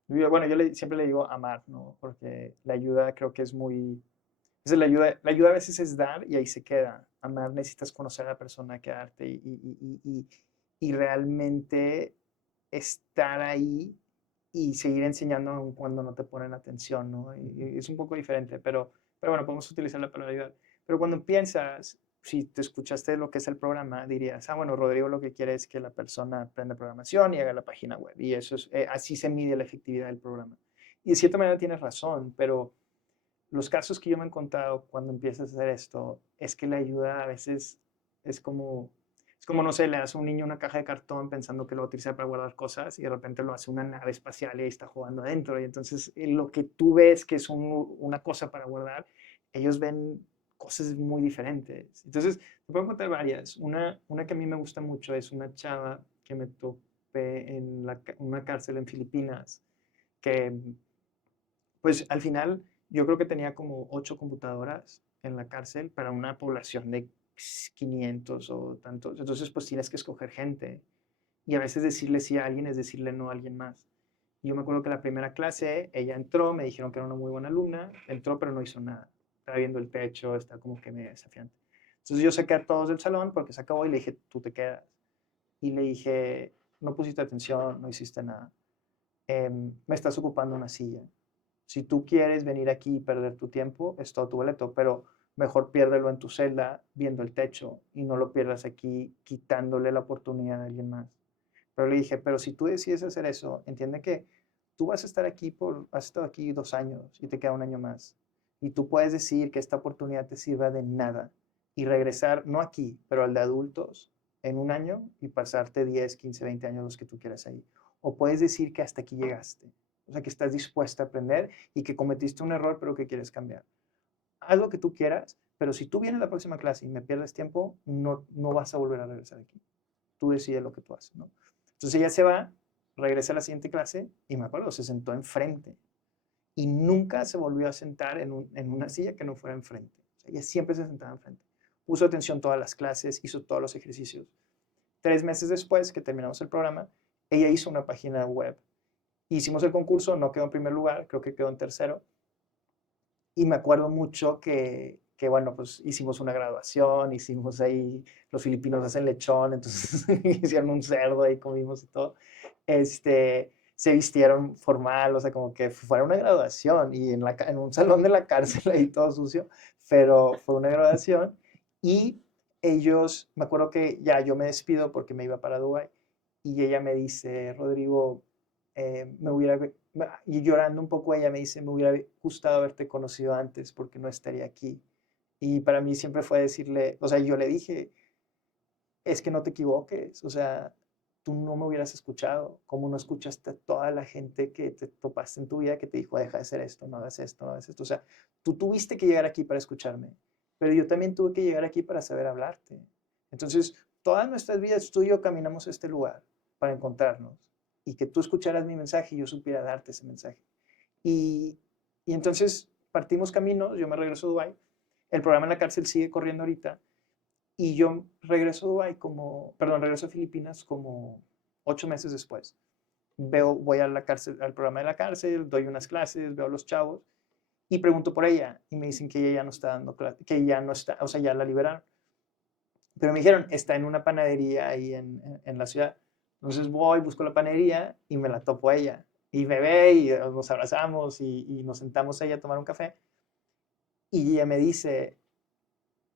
bueno, siempre le digo amar, ¿no? Porque la ayuda creo que es muy. Entonces la ayuda a veces es dar y ahí se queda. Amar necesitas conocer a la persona, quedarte y realmente estar ahí y seguir enseñando aun cuando no te ponen atención, ¿no? Y es un poco diferente, pero bueno, podemos utilizar la palabra ayudar. Pero cuando piensas, si te escuchaste lo que es el programa, dirías, bueno, Rodrigo lo que quiere es que la persona aprenda programación y haga la página web. Y eso es, así se mide la efectividad del programa. Y de cierta manera tienes razón, pero los casos que yo me he encontrado cuando empiezas a hacer esto es que la ayuda a veces es como, es como, no sé, le das a un niño una caja de cartón pensando que lo va a utilizar para guardar cosas y de repente lo hace una nave espacial y ahí está jugando adentro. Y entonces lo que tú ves que es una cosa para guardar, ellos ven cosas muy diferentes. Entonces, te puedo contar varias. Una que a mí me gusta mucho es una chava que me topé en una cárcel en Filipinas, que pues al final yo creo que tenía como 8 computadoras en la cárcel para una población de 500 o tantos. Entonces pues tienes que escoger gente y a veces decirle sí a alguien es decirle no a alguien más. Y yo me acuerdo que la primera clase ella entró, me dijeron que era una muy buena alumna, entró pero no hizo nada. Estaba viendo el techo, está como que medio desafiante. Entonces yo saqué a todos del salón porque se acabó y le dije, tú te quedas. Y le dije, no pusiste atención, no hiciste nada. Me estás ocupando una silla. Si tú quieres venir aquí y perder tu tiempo, es todo tu boleto, pero mejor piérdelo en tu celda viendo el techo y no lo pierdas aquí quitándole la oportunidad a alguien más. Pero le dije, pero si tú decides hacer eso, entiende que tú vas a estar aquí has estado aquí 2 años y te queda un año más. Y tú puedes decir que esta oportunidad te sirva de nada y regresar, no aquí, pero al de adultos, en un año y pasarte 10, 15, 20 años los que tú quieras ahí. O puedes decir que hasta aquí llegaste. O sea, que estás dispuesta a aprender y que cometiste un error, pero que quieres cambiar. Haz lo que tú quieras, pero si tú vienes a la próxima clase y me pierdes tiempo, no vas a volver a regresar aquí. Tú decides lo que tú haces, ¿no? Entonces ella se va, regresa a la siguiente clase y me acuerdo, se sentó enfrente y nunca se volvió a sentar en una silla que no fuera enfrente. O sea, ella siempre se sentaba enfrente. Puso atención todas las clases, hizo todos los ejercicios. 3 meses después que terminamos el programa, ella hizo una página web. Hicimos el concurso, no quedó en primer lugar, creo que quedó en tercero. Y me acuerdo mucho bueno, pues hicimos una graduación, hicimos ahí, los filipinos hacen lechón, entonces hicieron un cerdo ahí, comimos y todo. Se vistieron formal, o sea, como que fuera una graduación y en un salón de la cárcel ahí todo sucio, pero fue una graduación y ellos, me acuerdo que ya yo me despido porque me iba para Dubái y ella me dice, Rodrigo, me hubiera, y llorando un poco ella me dice, me hubiera gustado haberte conocido antes porque no estaría aquí. Y para mí siempre fue decirle, o sea, yo le dije, es que no te equivoques, o sea, tú no me hubieras escuchado, como no escuchaste a toda la gente que te topaste en tu vida que te dijo, deja de hacer esto, no hagas esto, no hagas esto. O sea, tú tuviste que llegar aquí para escucharme, pero yo también tuve que llegar aquí para saber hablarte. Entonces, todas nuestras vidas, tú y yo caminamos a este lugar para encontrarnos y que tú escucharas mi mensaje y yo supiera darte ese mensaje. Y, y entonces partimos caminos, yo me regreso a Dubái, el programa en la cárcel sigue corriendo ahorita y yo regreso a Dubái regreso a Filipinas como 8 meses después. Voy a la cárcel, al programa de la cárcel, doy unas clases, veo a los chavos y pregunto por ella y me dicen que ella ya no está dando clases, que ya no está, o sea, ya la liberaron. Pero me dijeron, está en una panadería ahí en la ciudad. Entonces voy, busco la panadería y me la topo a ella. Y me ve y nos abrazamos y nos sentamos ahí a tomar un café. Y ella me dice,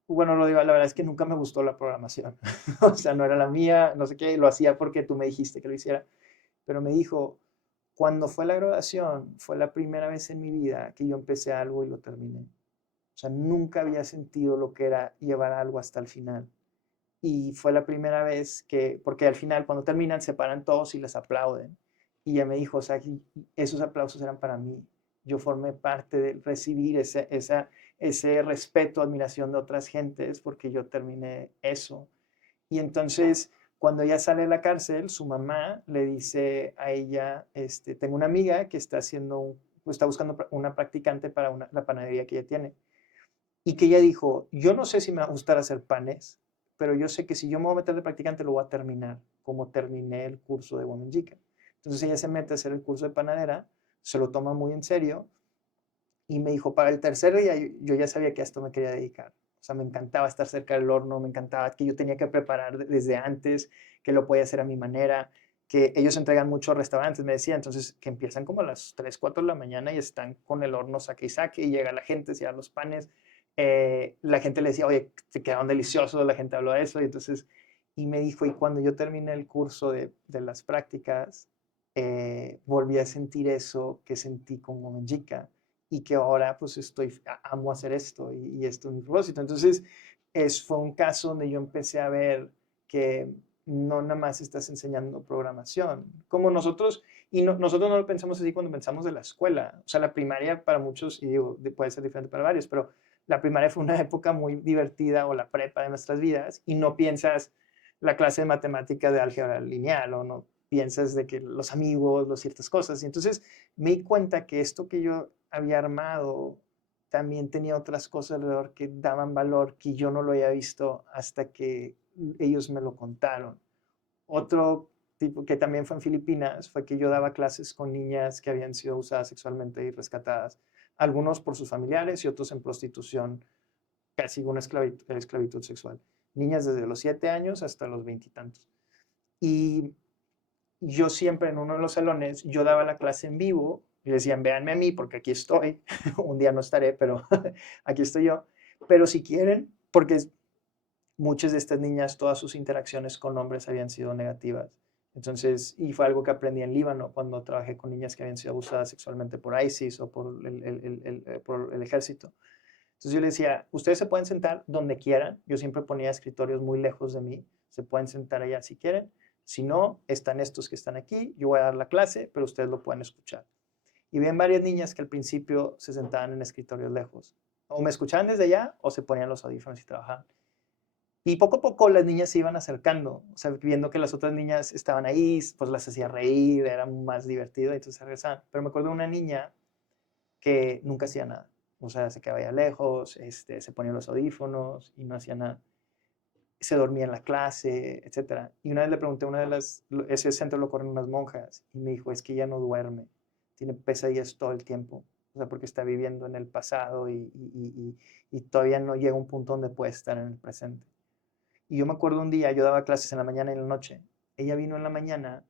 bueno, lo digo, la verdad es que nunca me gustó la programación. O sea, no era la mía, no sé qué, lo hacía porque tú me dijiste que lo hiciera. Pero me dijo, cuando fue la graduación, fue la primera vez en mi vida que yo empecé algo y lo terminé. O sea, nunca había sentido lo que era llevar algo hasta el final. Y fue la primera vez porque al final cuando terminan se paran todos y les aplauden. Y ella me dijo, o sea, esos aplausos eran para mí. Yo formé parte de recibir ese respeto, admiración de otras gentes porque yo terminé eso. Y entonces, cuando ella sale de la cárcel, su mamá le dice a ella, tengo una amiga que pues, está buscando una practicante para la panadería que ella tiene. Y que ella dijo, yo no sé si me va a gustar hacer panes, pero yo sé que si yo me voy a meter de practicante lo voy a terminar, como terminé el curso de Woman Chica. Entonces ella se mete a hacer el curso de panadera, se lo toma muy en serio y me dijo, para el tercer día yo ya sabía que a esto me quería dedicar. O sea, me encantaba estar cerca del horno, me encantaba que yo tenía que preparar desde antes, que lo podía hacer a mi manera, que ellos entregan muchos restaurantes, me decía, entonces que empiezan como a las 3 4 de la mañana y están con el horno saque y saque y llega la gente, se dan los panes, la gente le decía, oye, te quedaron deliciosos, la gente habló de eso, y entonces, y me dijo, y cuando yo terminé el curso de las prácticas, volví a sentir eso que sentí con Momenjica, y que ahora pues amo hacer esto, y esto es mi propósito. Entonces, fue un caso donde yo empecé a ver que no nada más estás enseñando programación, como nosotros, y nosotros no lo pensamos así cuando pensamos de la escuela, o sea, la primaria para muchos, y digo, puede ser diferente para varios, pero la primaria fue una época muy divertida o la prepa de nuestras vidas y no piensas la clase de matemática de álgebra lineal o no piensas de que los amigos, ciertas cosas. Y entonces me di cuenta que esto que yo había armado también tenía otras cosas alrededor que daban valor que yo no lo había visto hasta que ellos me lo contaron. Otro tipo que también fue en Filipinas fue que yo daba clases con niñas que habían sido usadas sexualmente y rescatadas, algunos por sus familiares y otros en prostitución, casi una esclavitud sexual. Niñas desde los 7 años hasta los 20 y tantos. Y yo siempre en uno de los salones, yo daba la clase en vivo y decían, véanme a mí porque aquí estoy, un día no estaré, pero aquí estoy yo. pero si quieren, porque muchas de estas niñas, todas sus interacciones con hombres habían sido negativas. Entonces, y fue algo que aprendí en Líbano cuando trabajé con niñas que habían sido abusadas sexualmente por ISIS o por el ejército. Entonces yo le decía, ustedes se pueden sentar donde quieran. Yo siempre ponía escritorios muy lejos de mí. Se pueden sentar allá si quieren. Si no, están estos que están aquí. Yo voy a dar la clase, pero ustedes lo pueden escuchar. Y ven varias niñas que al principio se sentaban en escritorios lejos. O me escuchaban desde allá o se ponían los audífonos y trabajaban. Y poco a poco las niñas se iban acercando, o sea, viendo que las otras niñas estaban ahí, pues las hacía reír, era más divertido, y entonces se regresaban. Pero me acuerdo de una niña que nunca hacía nada, o sea, se quedaba allá lejos, se ponía los audífonos y no hacía nada. Se dormía en la clase, etcétera. Y una vez le pregunté a una de ese centro lo corren unas monjas, y me dijo, es que ella no duerme, tiene pesadillas todo el tiempo, o sea, porque está viviendo en el pasado y todavía no llega a un punto donde puede estar en el presente. Y yo me acuerdo un día, yo daba clases en la mañana y en la noche. Ella vino en la mañana,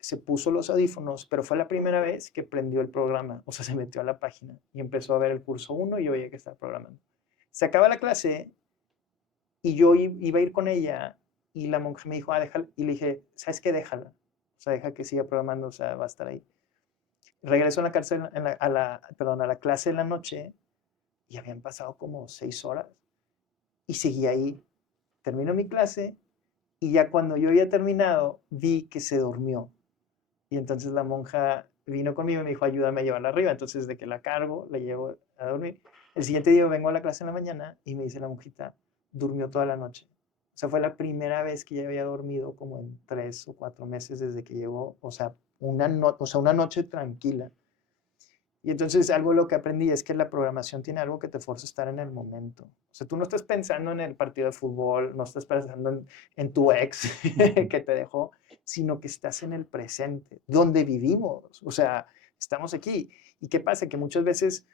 se puso los audífonos, pero fue la primera vez que prendió el programa. O sea, se metió a la página y empezó a ver el curso uno y yo veía que estaba programando. Se acaba la clase y yo iba a ir con ella y la monja me dijo, déjala. Y le dije, ¿sabes qué? Déjala. O sea, deja que siga programando, o sea, va a estar ahí. Regresó a la, cárcel, a la clase en la noche y habían pasado como 6 horas y seguía ahí. Terminó mi clase y ya cuando yo había terminado, vi que se durmió. Y entonces la monja vino conmigo y me dijo, ayúdame a llevarla arriba. Entonces, de que la cargo, la llevo a dormir. El siguiente día vengo a la clase en la mañana y me dice la monjita, durmió toda la noche. O sea, fue la primera vez que ella había dormido como en 3 o 4 meses desde que llegó. O sea, una noche tranquila. Y entonces algo lo que aprendí es que la programación tiene algo que te fuerza a estar en el momento. O sea, tú no estás pensando en el partido de fútbol, no estás pensando en tu ex que te dejó, sino que estás en el presente, donde vivimos. O sea, estamos aquí. ¿Y qué pasa? Que muchas veces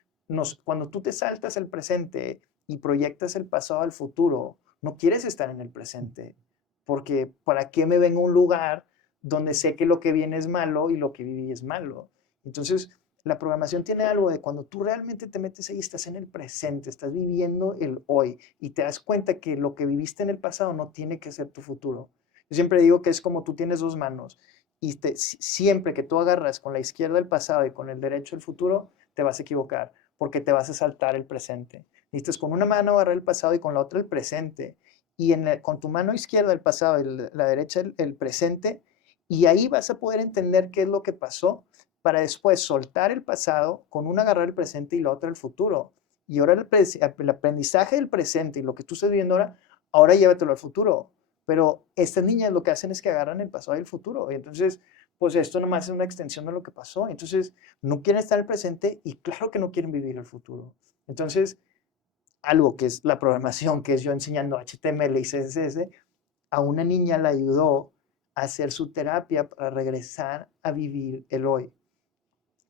cuando tú te saltas el presente y proyectas el pasado al futuro, no quieres estar en el presente. Porque ¿para qué me vengo a un lugar donde sé que lo que viene es malo y lo que viví es malo? Entonces, la programación tiene algo de cuando tú realmente te metes ahí, estás en el presente, estás viviendo el hoy y te das cuenta que lo que viviste en el pasado no tiene que ser tu futuro. Yo siempre digo que es como tú tienes dos manos y siempre que tú agarras con la izquierda el pasado y con el derecho el futuro, te vas a equivocar porque te vas a saltar el presente. Necesitas con una mano agarrar el pasado y con la otra el presente. Y con tu mano izquierda el pasado y la derecha el presente, y ahí vas a poder entender qué es lo que pasó para después soltar el pasado, con una agarrar el presente y la otra el futuro. Y ahora el aprendizaje del presente y lo que tú estás viviendo ahora llévatelo al futuro. Pero estas niñas lo que hacen es que agarran el pasado y el futuro. Y entonces, pues esto nomás es una extensión de lo que pasó. Entonces, no quieren estar en el presente y claro que no quieren vivir el futuro. Entonces, algo que es la programación, que es yo enseñando HTML y CSS, a una niña la ayudó a hacer su terapia para regresar a vivir el hoy.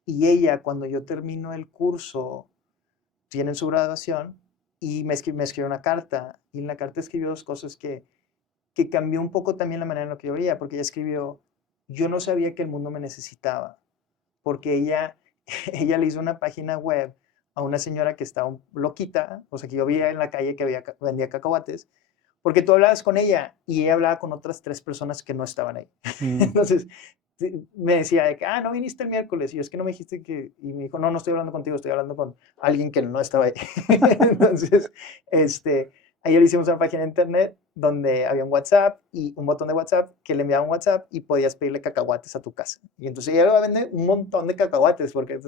Y ella, cuando yo termino el curso, tiene su graduación y me escribió una carta. Y en la carta escribió dos cosas que cambió un poco también la manera en la que yo veía, porque ella escribió, yo no sabía que el mundo me necesitaba, porque ella le hizo una página web a una señora que estaba loquita, o sea, que yo veía en la calle que vendía cacahuates, porque tú hablabas con ella y ella hablaba con otras 3 personas que no estaban ahí. Mm. Entonces, me decía de que, no viniste el miércoles. Y yo, es que no me dijiste que. Y me dijo, no, no estoy hablando contigo, estoy hablando con alguien que no estaba ahí. Entonces, ahí le hicimos una página de internet donde había un WhatsApp y un botón de WhatsApp que le enviaba un WhatsApp y podías pedirle cacahuates a tu casa. Y entonces ella iba a vender un montón de cacahuates porque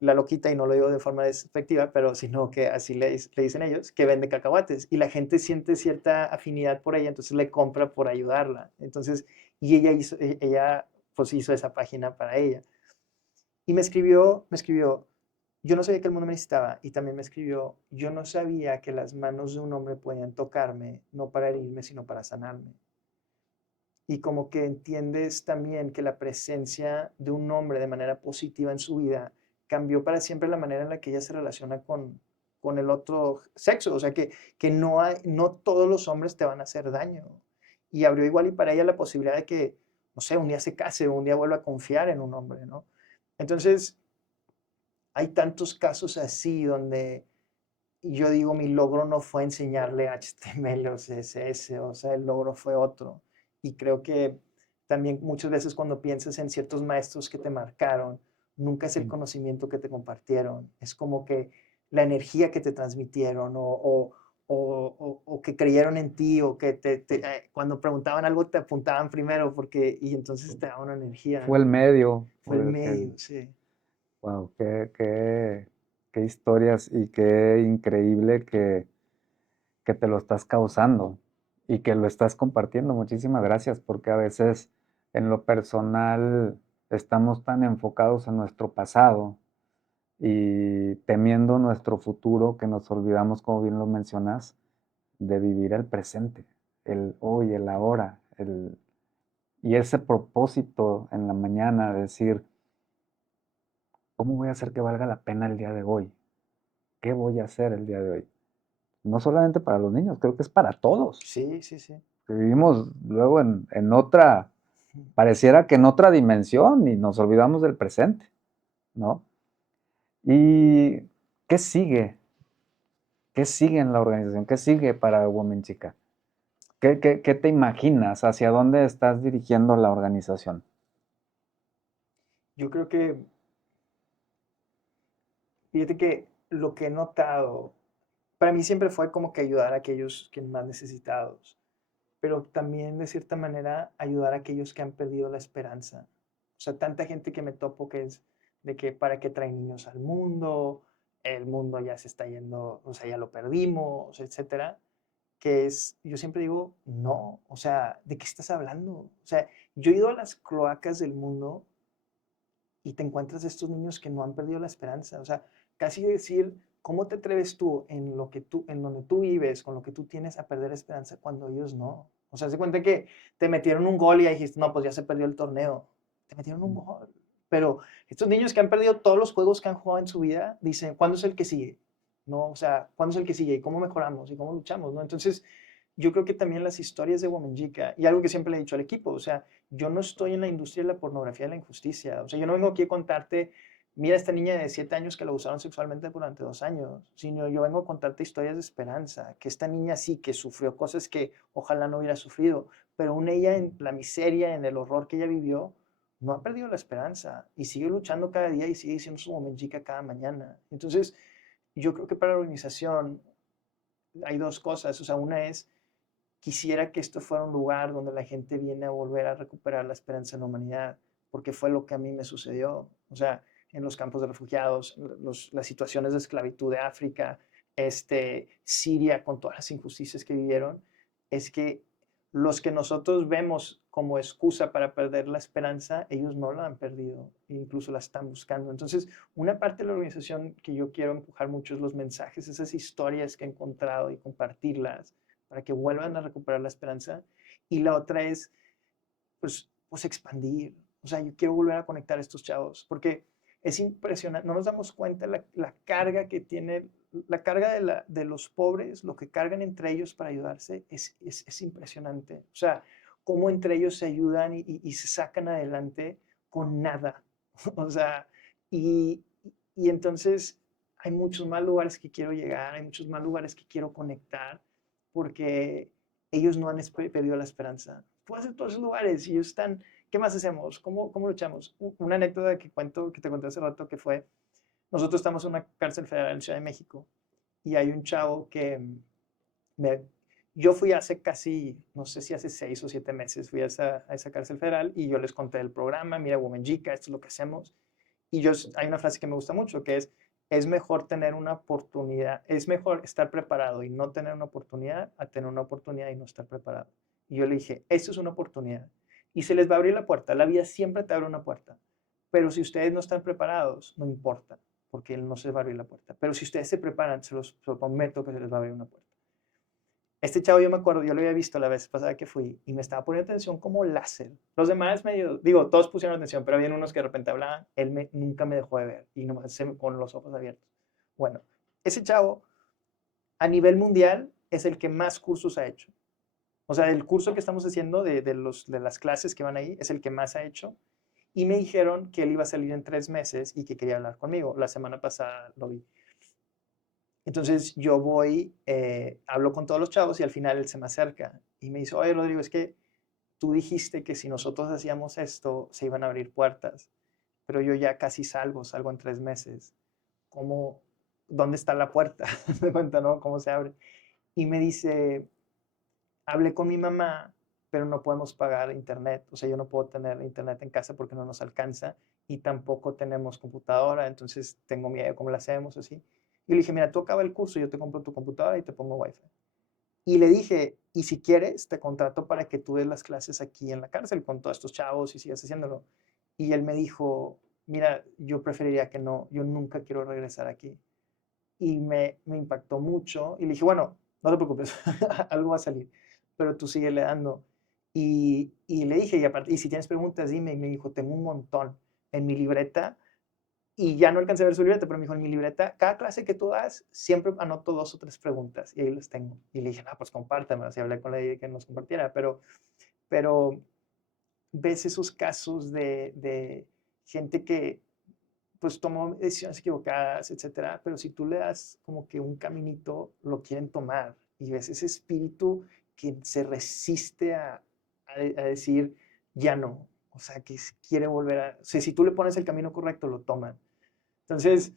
la loquita, y no lo digo de forma despectiva, pero sino que así le dicen ellos, que vende cacahuates. Y la gente siente cierta afinidad por ella, entonces le compra por ayudarla. Entonces, y ella pues hizo esa página para ella. Y me escribió, yo no sabía que el mundo me necesitaba. Y también me escribió, yo no sabía que las manos de un hombre podían tocarme, no para herirme, sino para sanarme. Y como que entiendes también que la presencia de un hombre de manera positiva en su vida cambió para siempre la manera en la que ella se relaciona con el otro sexo. O sea, que no todos los hombres te van a hacer daño. Y abrió igual y para ella la posibilidad de que, no sé, un día se case o un día vuelva a confiar en un hombre, ¿no? Entonces, hay tantos casos así donde Y yo digo, mi logro no fue enseñarle HTML o CSS, o sea, el logro fue otro. Y creo que también muchas veces cuando piensas en ciertos maestros que te marcaron, nunca es el Mm. conocimiento que te compartieron, es como que la energía que te transmitieron o que creyeron en ti o que cuando preguntaban algo te apuntaban primero porque, y entonces te daban una energía. Fue el medio, Fue el fue medio, sí. wow, qué historias y qué increíble que te lo estás causando y que lo estás compartiendo. Muchísimas gracias, porque a veces en lo personal estamos tan enfocados en nuestro pasado y temiendo nuestro futuro que nos olvidamos, como bien lo mencionas, de vivir el presente, el hoy, el ahora, y ese propósito en la mañana, de decir, ¿cómo voy a hacer que valga la pena el día de hoy? ¿Qué voy a hacer el día de hoy? No solamente para los niños, creo que es para todos. Sí, sí, sí. Que vivimos luego en otra, pareciera que en otra dimensión y nos olvidamos del presente, ¿no? ¿Y qué sigue? ¿Qué sigue en la organización? ¿Qué sigue para Women Chica? ¿Qué te imaginas? ¿Hacia dónde estás dirigiendo la organización? Yo creo que, fíjate que lo que he notado, para mí siempre fue como que ayudar a aquellos que más necesitados, pero también de cierta manera ayudar a aquellos que han perdido la esperanza. O sea, tanta gente que me topo que es de que para qué traen niños al mundo, el mundo ya se está yendo, o sea, ya lo perdimos, etcétera, que es, yo siempre digo, no, o sea, ¿de qué estás hablando? O sea, yo he ido a las cloacas del mundo y te encuentras estos niños que no han perdido la esperanza. O sea, casi decir, ¿cómo te atreves tú en lo que tú, en donde tú vives, con lo que tú tienes a perder esperanza cuando ellos no? O sea, se cuenta que te metieron un gol y ya dijiste, no, pues ya se perdió el torneo. Te metieron un gol. Pero estos niños que han perdido todos los juegos que han jugado en su vida, dicen, ¿cuándo es el que sigue? ¿No? O sea, ¿cuándo es el que sigue? ¿Y cómo mejoramos? ¿Y cómo luchamos? ¿No? Entonces, yo creo que también las historias de Womenjica, y algo que siempre le he dicho al equipo, o sea, yo no estoy en la industria de la pornografía y la injusticia. O sea, yo no vengo aquí a contarte, mira esta niña de 7 años que la usaron sexualmente durante 2 años, sino yo vengo a contarte historias de esperanza, que esta niña sí que sufrió cosas que ojalá no hubiera sufrido, pero aún ella en la miseria, en el horror que ella vivió, no ha perdido la esperanza y sigue luchando cada día y sigue diciendo su Womenjica cada mañana. Entonces, yo creo que para la organización hay dos cosas. O sea, una es quisiera que esto fuera un lugar donde la gente viene a volver a recuperar la esperanza en la humanidad, porque fue lo que a mí me sucedió. O sea, en los campos de refugiados, las situaciones de esclavitud de África, Siria, con todas las injusticias que vivieron, es que los que nosotros vemos como excusa para perder la esperanza, ellos no la han perdido, e incluso la están buscando. Entonces, una parte de la organización que yo quiero empujar mucho es los mensajes, esas historias que he encontrado y compartirlas para que vuelvan a recuperar la esperanza. Y la otra es, pues expandir. O sea, yo quiero volver a conectar a estos chavos, porque es impresionante, no nos damos cuenta la carga que tiene, la carga de los pobres, lo que cargan entre ellos para ayudarse, es impresionante. O sea, cómo entre ellos se ayudan y se sacan adelante con nada. O sea, y, y entonces hay muchos más lugares que quiero llegar, hay muchos más lugares que quiero conectar, porque ellos no han perdido la esperanza. Tú vas a todos esos lugares y ellos están, ¿qué más hacemos? ¿Cómo luchamos? Una anécdota que cuento, que te conté hace rato, que fue, nosotros estamos en una cárcel federal en Ciudad de México y hay un chavo que me, yo fui hace casi, no sé si hace 6 o 7 meses, fui a esa cárcel federal y yo les conté el programa, mira, Womenjica, esto es lo que hacemos. Y yo, hay una frase que me gusta mucho, que es mejor tener una oportunidad, es mejor estar preparado y no tener una oportunidad a tener una oportunidad y no estar preparado. Y yo le dije, esto es una oportunidad. Y se les va a abrir la puerta. La vida siempre te abre una puerta. Pero si ustedes no están preparados, no importa, porque él no se va a abrir la puerta. Pero si ustedes se preparan, se los prometo que se les va a abrir una puerta. Este chavo yo me acuerdo, yo lo había visto la vez pasada que fui y me estaba poniendo atención como láser. Los demás medio, digo, todos pusieron atención, pero había unos que de repente hablaban, nunca me dejó de ver y nomás con los ojos abiertos. Bueno, ese chavo a nivel mundial es el que más cursos ha hecho. O sea, el curso que estamos haciendo de las clases que van ahí es el que más ha hecho. Y me dijeron que él iba a salir en 3 meses y que quería hablar conmigo. La semana pasada lo vi. Entonces yo voy, hablo con todos los chavos y al final él se me acerca y me dice, oye Rodrigo, es que tú dijiste que si nosotros hacíamos esto se iban a abrir puertas, pero yo ya casi salgo en 3 meses. ¿Cómo, dónde está la puerta? Me cuenta, ¿no? ¿Cómo se abre? Y me dice, hablé con mi mamá, pero no podemos pagar internet. O sea, yo no puedo tener internet en casa porque no nos alcanza y tampoco tenemos computadora, entonces tengo miedo cómo lo hacemos, así. Y le dije, mira, tú acaba el curso, yo te compro tu computadora y te pongo wifi. Y le dije, y si quieres, te contrato para que tú des las clases aquí en la cárcel con todos estos chavos y sigas haciéndolo. Y él me dijo, mira, yo preferiría que no, yo nunca quiero regresar aquí. Y me impactó mucho. Y le dije, bueno, no te preocupes, algo va a salir, pero tú síguele dando. Y le dije, y, aparte, y si tienes preguntas, dime. Y me dijo, tengo un montón en mi libreta. Y ya no alcancé a ver su libreta, pero me dijo, en mi libreta, cada clase que tú das, siempre anoto 2 o 3 preguntas y ahí las tengo. Y le dije, no, pues compártamelas. Y hablé con la de que nos compartiera, pero ves esos casos de gente que pues tomó decisiones equivocadas, etcétera, pero si tú le das como que un caminito, lo quieren tomar. Y ves ese espíritu que se resiste a decir, ya no. O sea, que quiere volver a... O sea, si tú le pones el camino correcto, lo toman. Entonces,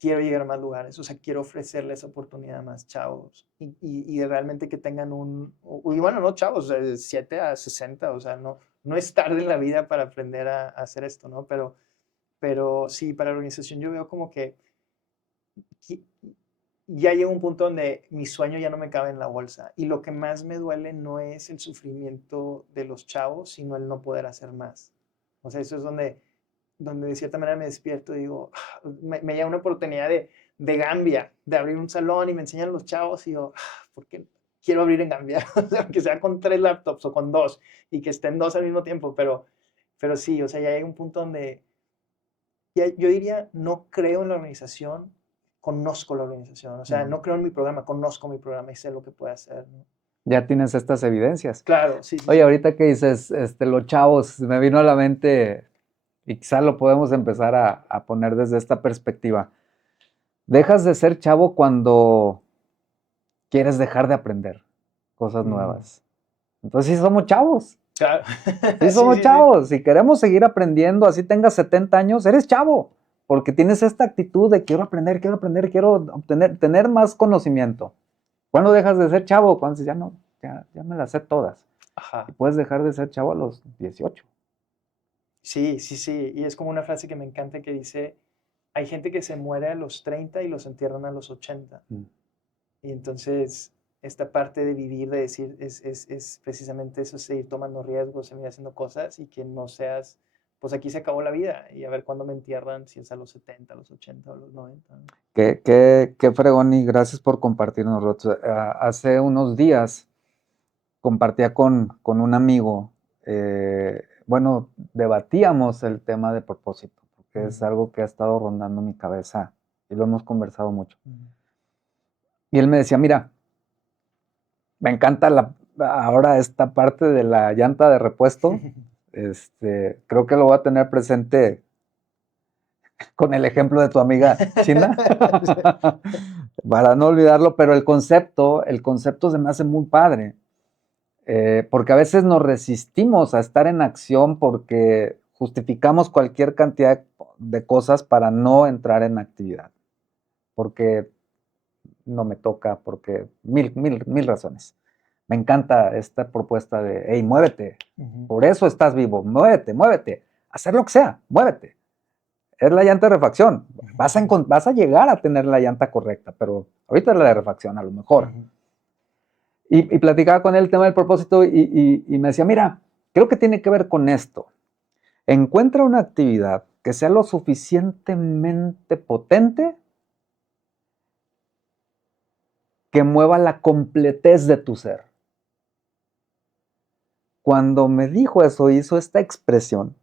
quiero llegar a más lugares, o sea, quiero ofrecerles oportunidad a más chavos y de realmente que tengan y bueno, no chavos, de 7 a 60, o sea, no es tarde en la vida para aprender a hacer esto, ¿no? Pero sí, para la organización yo veo como que ya llega un punto donde mi sueño ya no me cabe en la bolsa y lo que más me duele no es el sufrimiento de los chavos, sino el no poder hacer más. O sea, eso es donde de cierta manera me despierto y digo, me llega una oportunidad de Gambia, de abrir un salón y me enseñan los chavos y digo, ¿por qué quiero abrir en Gambia? O sea, que sea con 3 laptops o con 2 y que estén 2 al mismo tiempo, pero sí, o sea, ya hay un punto donde yo diría, no creo en la organización, conozco la organización, o sea, no creo en mi programa, conozco mi programa y sé lo que puede hacer, ¿no? Ya tienes estas evidencias. Claro, sí, sí, Oye, sí. ahorita que dices, los chavos, me vino a la mente y quizá lo podemos empezar a poner desde esta perspectiva. Dejas de ser chavo cuando quieres dejar de aprender cosas Mm, nuevas. Entonces sí somos chavos, claro, sí sí, somos sí, sí. chavos. Si queremos seguir aprendiendo, así tengas 70 años, eres chavo, porque tienes esta actitud de quiero aprender, quiero obtener, tener más conocimiento. ¿Cuándo dejas de ser chavo? Cuando dices, ya no, ya me las sé todas. Y Ajá. puedes dejar de ser chavo a los 18. Sí, sí, sí. Y es como una frase que me encanta que dice, hay gente que se muere a los 30 y los entierran a los 80. Mm. Y entonces, esta parte de vivir, de decir, es precisamente eso, seguir tomando riesgos, seguir haciendo cosas y que no seas, pues aquí se acabó la vida y a ver cuándo me entierran, si es a los 70, a los 80 o a los 90, ¿no? Qué fregón y gracias por compartirnos, Rots. Hace unos días compartía con un amigo, bueno, debatíamos el tema de propósito, porque es Mm, algo que ha estado rondando mi cabeza y lo hemos conversado mucho. mm. Y él me decía, mira, me encanta ahora esta parte de la llanta de repuesto. Creo que lo voy a tener presente con el ejemplo de tu amiga China, para no olvidarlo, pero el concepto se me hace muy padre, porque a veces nos resistimos a estar en acción porque justificamos cualquier cantidad de cosas para no entrar en actividad, porque no me toca, porque mil razones. Me encanta esta propuesta de, hey, muévete, Ujú, por eso estás vivo, muévete, hacer lo que sea, muévete. Es la llanta de refacción. ujú, Vas a llegar a tener la llanta correcta, pero ahorita es la de refacción, a lo mejor. ujú. Y platicaba con él el tema del propósito y me decía, mira, creo que tiene que ver con esto. Encuentra una actividad que sea lo suficientemente potente que mueva la completez de tu ser. Cuando me dijo eso, hizo esta expresión,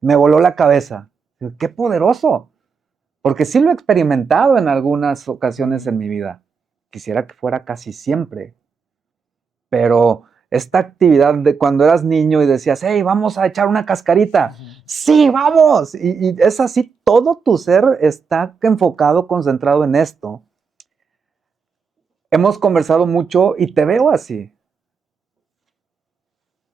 me voló la cabeza. ¡Qué poderoso! Porque sí lo he experimentado en algunas ocasiones en mi vida. Quisiera que fuera casi siempre. Pero esta actividad de cuando eras niño y decías, hey, vamos a echar una cascarita. Ujú. Sí, vamos. Y es así, todo tu ser está enfocado, concentrado en esto. Hemos conversado mucho y te veo así.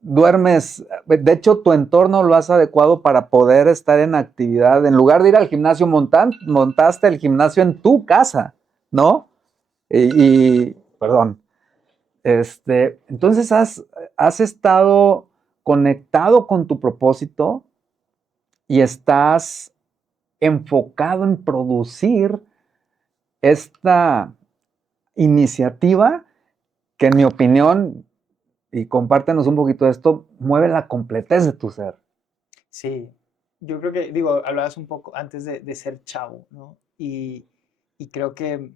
Duermes, de hecho tu entorno lo has adecuado para poder estar en actividad. En lugar de ir al gimnasio, montaste el gimnasio en tu casa, ¿no? Perdón, entonces has estado conectado con tu propósito y estás enfocado en producir esta iniciativa que en mi opinión, y compártenos un poquito de esto, mueve la completez de tu ser. Sí, yo creo que, digo, hablabas un poco antes de ser chavo, ¿no? Y creo que,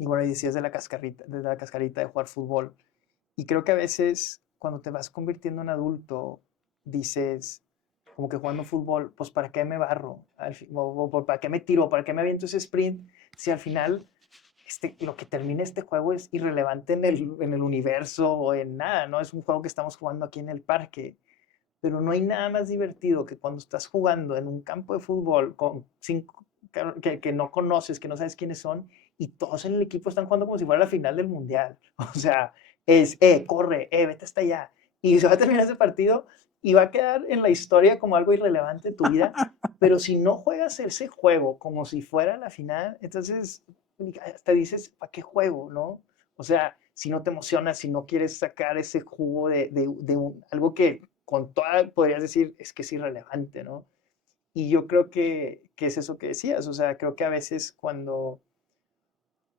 y bueno, y decías de la cascarita de jugar fútbol. Y creo que a veces cuando te vas convirtiendo en adulto, dices, como que jugando fútbol, pues ¿para qué me barro? O ¿para qué me tiro? ¿Para qué me aviento ese sprint? Si al final lo que termina este juego es irrelevante en el universo o en nada, ¿no? Es un juego que estamos jugando aquí en el parque. Pero no hay nada más divertido que cuando estás jugando en un campo de fútbol con cinco que no conoces, que no sabes quiénes son, y todos en el equipo están jugando como si fuera la final del mundial. O sea, corre, vete hasta allá. Y se va a terminar ese partido y va a quedar en la historia como algo irrelevante de tu vida. Pero si no juegas ese juego como si fuera la final, entonces hasta dices, ¿para qué juego, no? O sea, si no te emocionas, si no quieres sacar ese jugo algo que con toda podrías decir es que es irrelevante, ¿no? Y yo creo que es eso que decías, o sea, creo que a veces cuando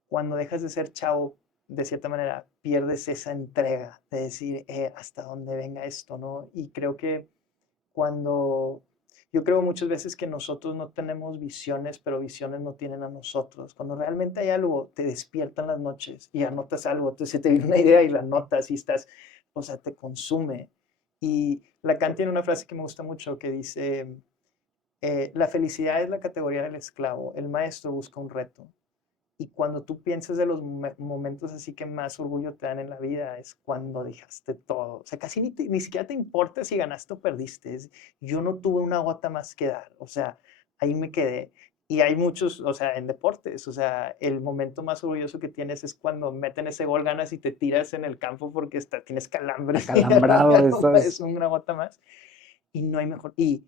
dejas de ser chavo, de cierta manera, pierdes esa entrega de decir, hasta dónde venga esto, ¿no? Y creo que cuando, yo creo muchas veces que nosotros no tenemos visiones, pero visiones no tienen a nosotros. Cuando realmente hay algo, te despiertan las noches y anotas algo, entonces se te viene una idea y la anotas y estás, o sea, te consume. Y Lacan tiene una frase que me gusta mucho que dice, la felicidad es la categoría del esclavo, el maestro busca un reto. Y cuando tú piensas de los momentos así que más orgullo te dan en la vida, es cuando dejaste todo. O sea, casi ni siquiera te importa si ganaste o perdiste. Yo no tuve una gota más que dar. O sea, ahí me quedé. Y hay muchos, o sea, en deportes, o sea, el momento más orgulloso que tienes es cuando meten ese gol, ganas y te tiras en el campo porque tienes calambre y Acalambrado, es una gota más. Y no hay mejor. Y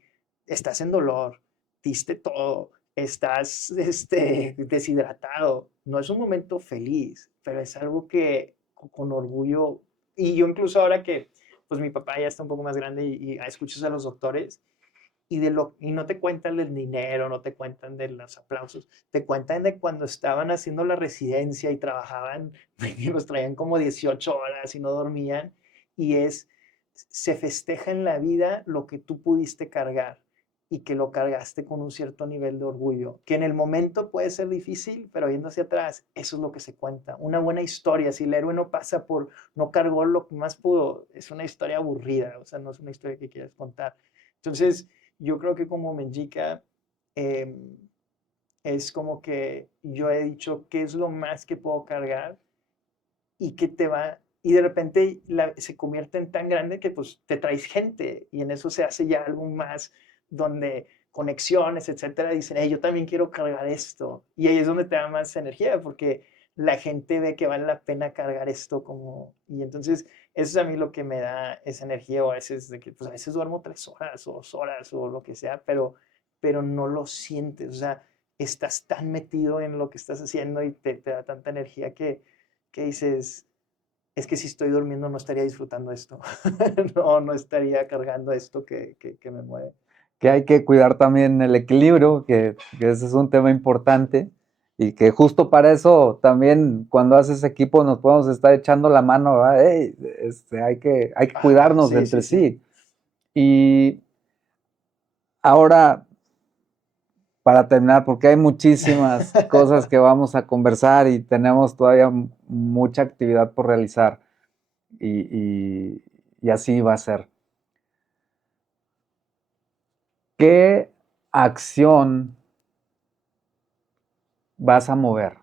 estás en dolor, diste todo, estás deshidratado. No es un momento feliz, pero es algo que con orgullo. Y yo incluso ahora que pues mi papá ya está un poco más grande y escuchas a los doctores y no te cuentan del dinero, no te cuentan de los aplausos, te cuentan de cuando estaban haciendo la residencia y trabajaban, y los traían como 18 horas y no dormían, y se festeja en la vida lo que tú pudiste cargar y que lo cargaste con un cierto nivel de orgullo, que en el momento puede ser difícil, pero viendo hacia atrás, eso es lo que se cuenta. Una buena historia, si el héroe no cargó lo que más pudo, es una historia aburrida, o sea, no es una historia que quieras contar. Entonces, yo creo que como Mexica es como que yo he dicho qué es lo más que puedo cargar y que te va, y de repente se convierte en tan grande que pues te traes gente y en eso se hace ya algo más donde conexiones, etcétera, dicen, hey, yo también quiero cargar esto. Y ahí es donde te da más energía porque la gente ve que vale la pena cargar esto como, y entonces eso es a mí lo que me da esa energía o a veces de que pues a veces duermo 3 horas o 2 horas o lo que sea, pero no lo sientes, o sea, estás tan metido en lo que estás haciendo y te da tanta energía que dices, es que si estoy durmiendo no estaría disfrutando esto, no estaría cargando esto que me mueve. Que hay que cuidar también el equilibrio, que ese es un tema importante y que justo para eso también cuando haces equipo nos podemos estar echando la mano, ¿verdad? Hey, hay que Ajá, cuidarnos sí, entre sí, sí. sí. Y ahora, para terminar, porque hay muchísimas cosas que vamos a conversar y tenemos todavía mucha actividad por realizar y así va a ser. ¿Qué acción vas a mover?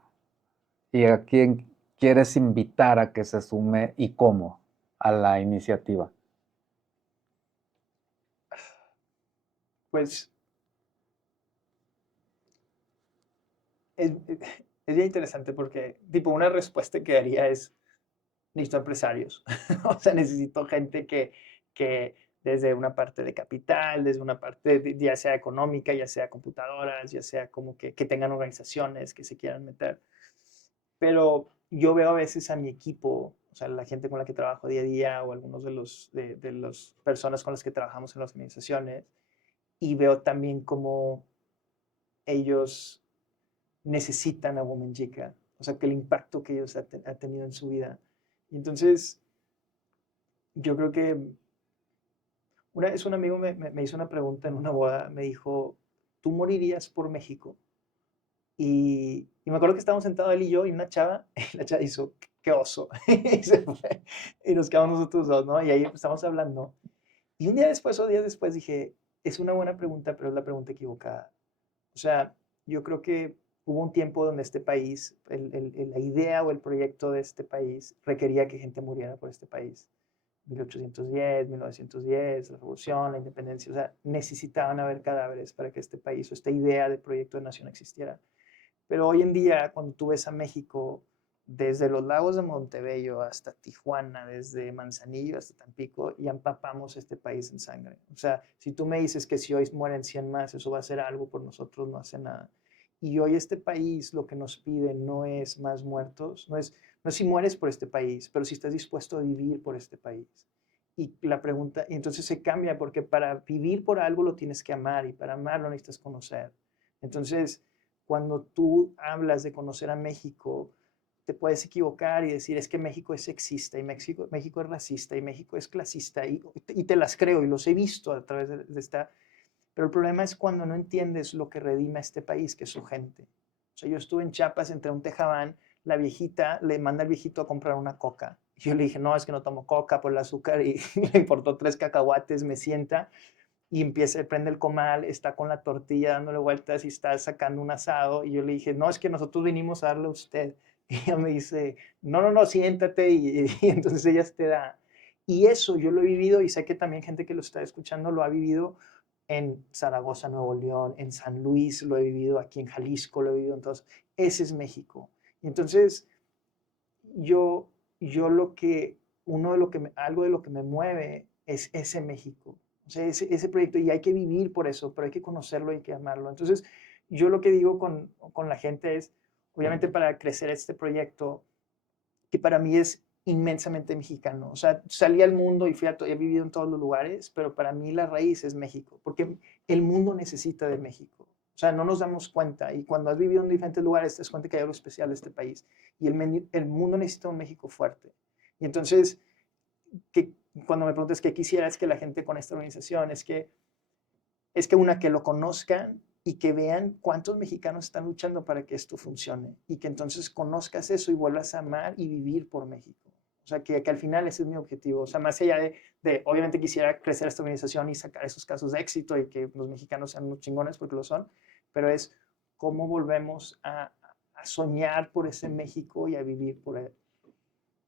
¿Y a quién quieres invitar a que se sume y cómo? a la iniciativa? Pues es, es bien interesante porque, tipo, una respuesta que daría es, necesito empresarios. O sea, necesito gente que desde una parte de capital, desde una parte ya sea económica, ya sea computadoras, ya sea como que tengan organizaciones que se quieran meter. Pero yo veo a veces a mi equipo, o sea, la gente con la que trabajo día a día o algunos de las personas con las que trabajamos en las organizaciones, y veo también cómo ellos necesitan a Woman Chica, o sea, que el impacto que ellos ha tenido en su vida. Y entonces, yo creo que una vez un amigo me hizo una pregunta en una boda, me dijo, ¿tú morirías por México? Y me acuerdo que estábamos sentados él y yo y una chava, y la chava hizo, qué oso, y se fue, y nos quedamos nosotros dos, ¿no? Y ahí empezamos hablando. Y un día después o días después dije, es una buena pregunta, pero es la pregunta equivocada. O sea, yo creo que hubo un tiempo donde este país, la idea o el proyecto de este país requería que gente muriera por este país. 1810, 1910, la revolución, la independencia, o sea, necesitaban haber cadáveres para que este país o esta idea de proyecto de nación existiera. Pero hoy en día, cuando tú ves a México, desde los lagos de Montebello hasta Tijuana, desde Manzanillo hasta Tampico, ya empapamos este país en sangre. O sea, si tú me dices que si hoy mueren 100 más, eso va a ser algo por nosotros, no hace nada. Y hoy este país lo que nos pide no es más muertos, no es si mueres por este país, pero si estás dispuesto a vivir por este país. Y la pregunta, y entonces se cambia, porque para vivir por algo lo tienes que amar y para amarlo necesitas conocer. Entonces, cuando tú hablas de conocer a México, te puedes equivocar y decir, es que México es sexista y México es racista y México es clasista y te las creo y los he visto a través de esta. Pero el problema es cuando no entiendes lo que redime a este país, que es su gente. O sea, yo estuve en Chiapas, entre un tejabán, la viejita le manda al viejito a comprar una coca. Y yo le dije, no, es que no tomo coca por el azúcar y le importó 3 cacahuates, me sienta y empieza, prende el comal, está con la tortilla dándole vueltas y está sacando un asado. Y yo le dije, no, es que nosotros vinimos a darle a usted. Y ella me dice, no, no, no, siéntate. Y entonces ella te da. Y eso yo lo he vivido y sé que también gente que lo está escuchando lo ha vivido en Zaragoza, Nuevo León, en San Luis, lo he vivido aquí en Jalisco, lo he vivido. Entonces, ese es México. Y entonces, yo, yo lo que, algo de lo que me mueve es ese México, o sea, ese proyecto, y hay que vivir por eso, pero hay que conocerlo y hay que amarlo. Entonces, yo lo que digo con la gente es, obviamente para crecer este proyecto, que para mí es inmensamente mexicano. O sea, salí al mundo y he vivido en todos los lugares, pero para mí la raíz es México, porque el mundo necesita de México. O sea, no nos damos cuenta y cuando has vivido en diferentes lugares te das cuenta que hay algo especial de este país y el mundo necesita un México fuerte. Y entonces, que, cuando me preguntas qué quisiera es que la gente con esta organización, es que una, que lo conozcan y que vean cuántos mexicanos están luchando para que esto funcione y que entonces conozcas eso y vuelvas a amar y vivir por México. O sea, que al final ese es mi objetivo. O sea, más allá obviamente quisiera crecer esta organización y sacar esos casos de éxito y que los mexicanos sean muy chingones porque lo son, pero es cómo volvemos a soñar por ese México y a vivir por él.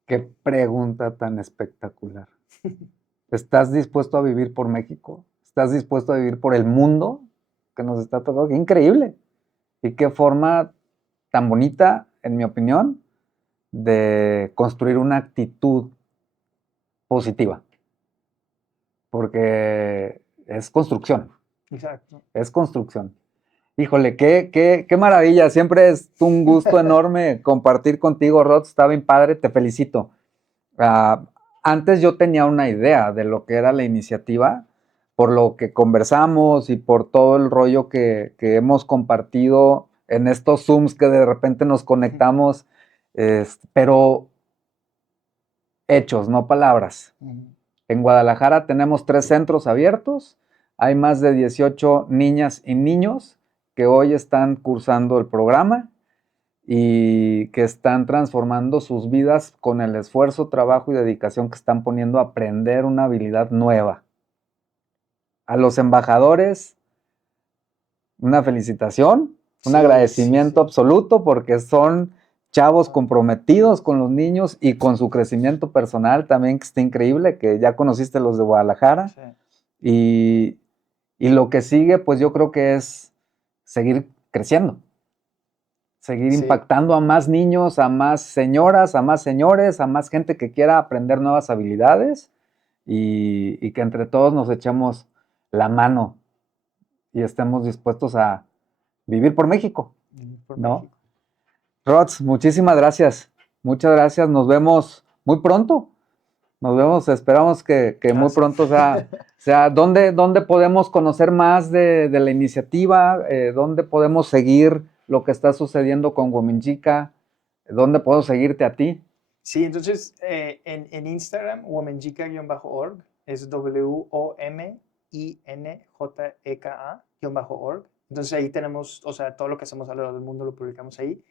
Qué pregunta tan espectacular. ¿Estás dispuesto a vivir por México? ¿Estás dispuesto a vivir por el mundo que nos está tocando? ¡Qué increíble! Y qué forma tan bonita, en mi opinión, de construir una actitud positiva. Porque es construcción. Exacto. Es construcción. Híjole, qué maravilla. Siempre es un gusto enorme compartir contigo, Rod. Está bien padre, te felicito. Antes yo tenía una idea de lo que era la iniciativa, por lo que conversamos y por todo el rollo que hemos compartido en estos Zooms que de repente nos conectamos, pero hechos, no palabras. En Guadalajara tenemos 3 centros abiertos, hay más de 18 niñas y niños que hoy están cursando el programa y que están transformando sus vidas con el esfuerzo, trabajo y dedicación que están poniendo a aprender una habilidad nueva. A los embajadores, una felicitación, un agradecimiento absoluto porque son chavos comprometidos con los niños y con su crecimiento personal también, que está increíble, que ya conociste los de Guadalajara. Sí. Y lo que sigue, pues yo creo que es seguir creciendo, seguir Sí. impactando a más niños, a más señoras, a más señores, a más gente que quiera aprender nuevas habilidades y que entre todos nos echemos la mano y estemos dispuestos a vivir por México, Por ¿no? México. Rods, muchísimas gracias. Muchas gracias. Nos vemos muy pronto. Nos vemos. Esperamos que muy sí. pronto sea ¿dónde podemos conocer más de la iniciativa? ¿Dónde podemos seguir lo que está sucediendo con Womenjica? ¿Dónde puedo seguirte a ti? Sí, entonces en Instagram, womenjica-org, es WOMENJEKA-org. Entonces ahí tenemos, o sea, todo lo que hacemos alrededor del mundo lo publicamos ahí.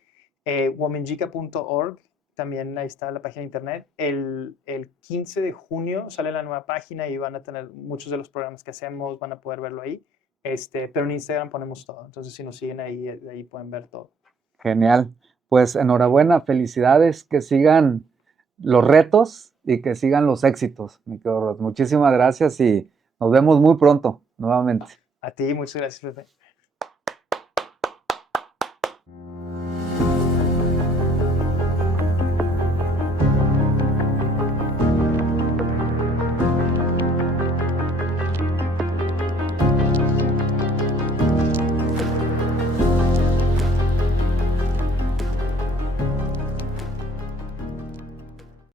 Womenjica.org, también ahí está la página de internet. El 15 de junio sale la nueva página y van a tener muchos de los programas que hacemos, van a poder verlo ahí. Pero en Instagram ponemos todo. Entonces si nos siguen ahí pueden ver todo. Genial. Pues enhorabuena, felicidades, que sigan los retos y que sigan los éxitos, mi querido Rod. Muchísimas gracias y nos vemos muy pronto nuevamente. A ti, muchas gracias, Pepe.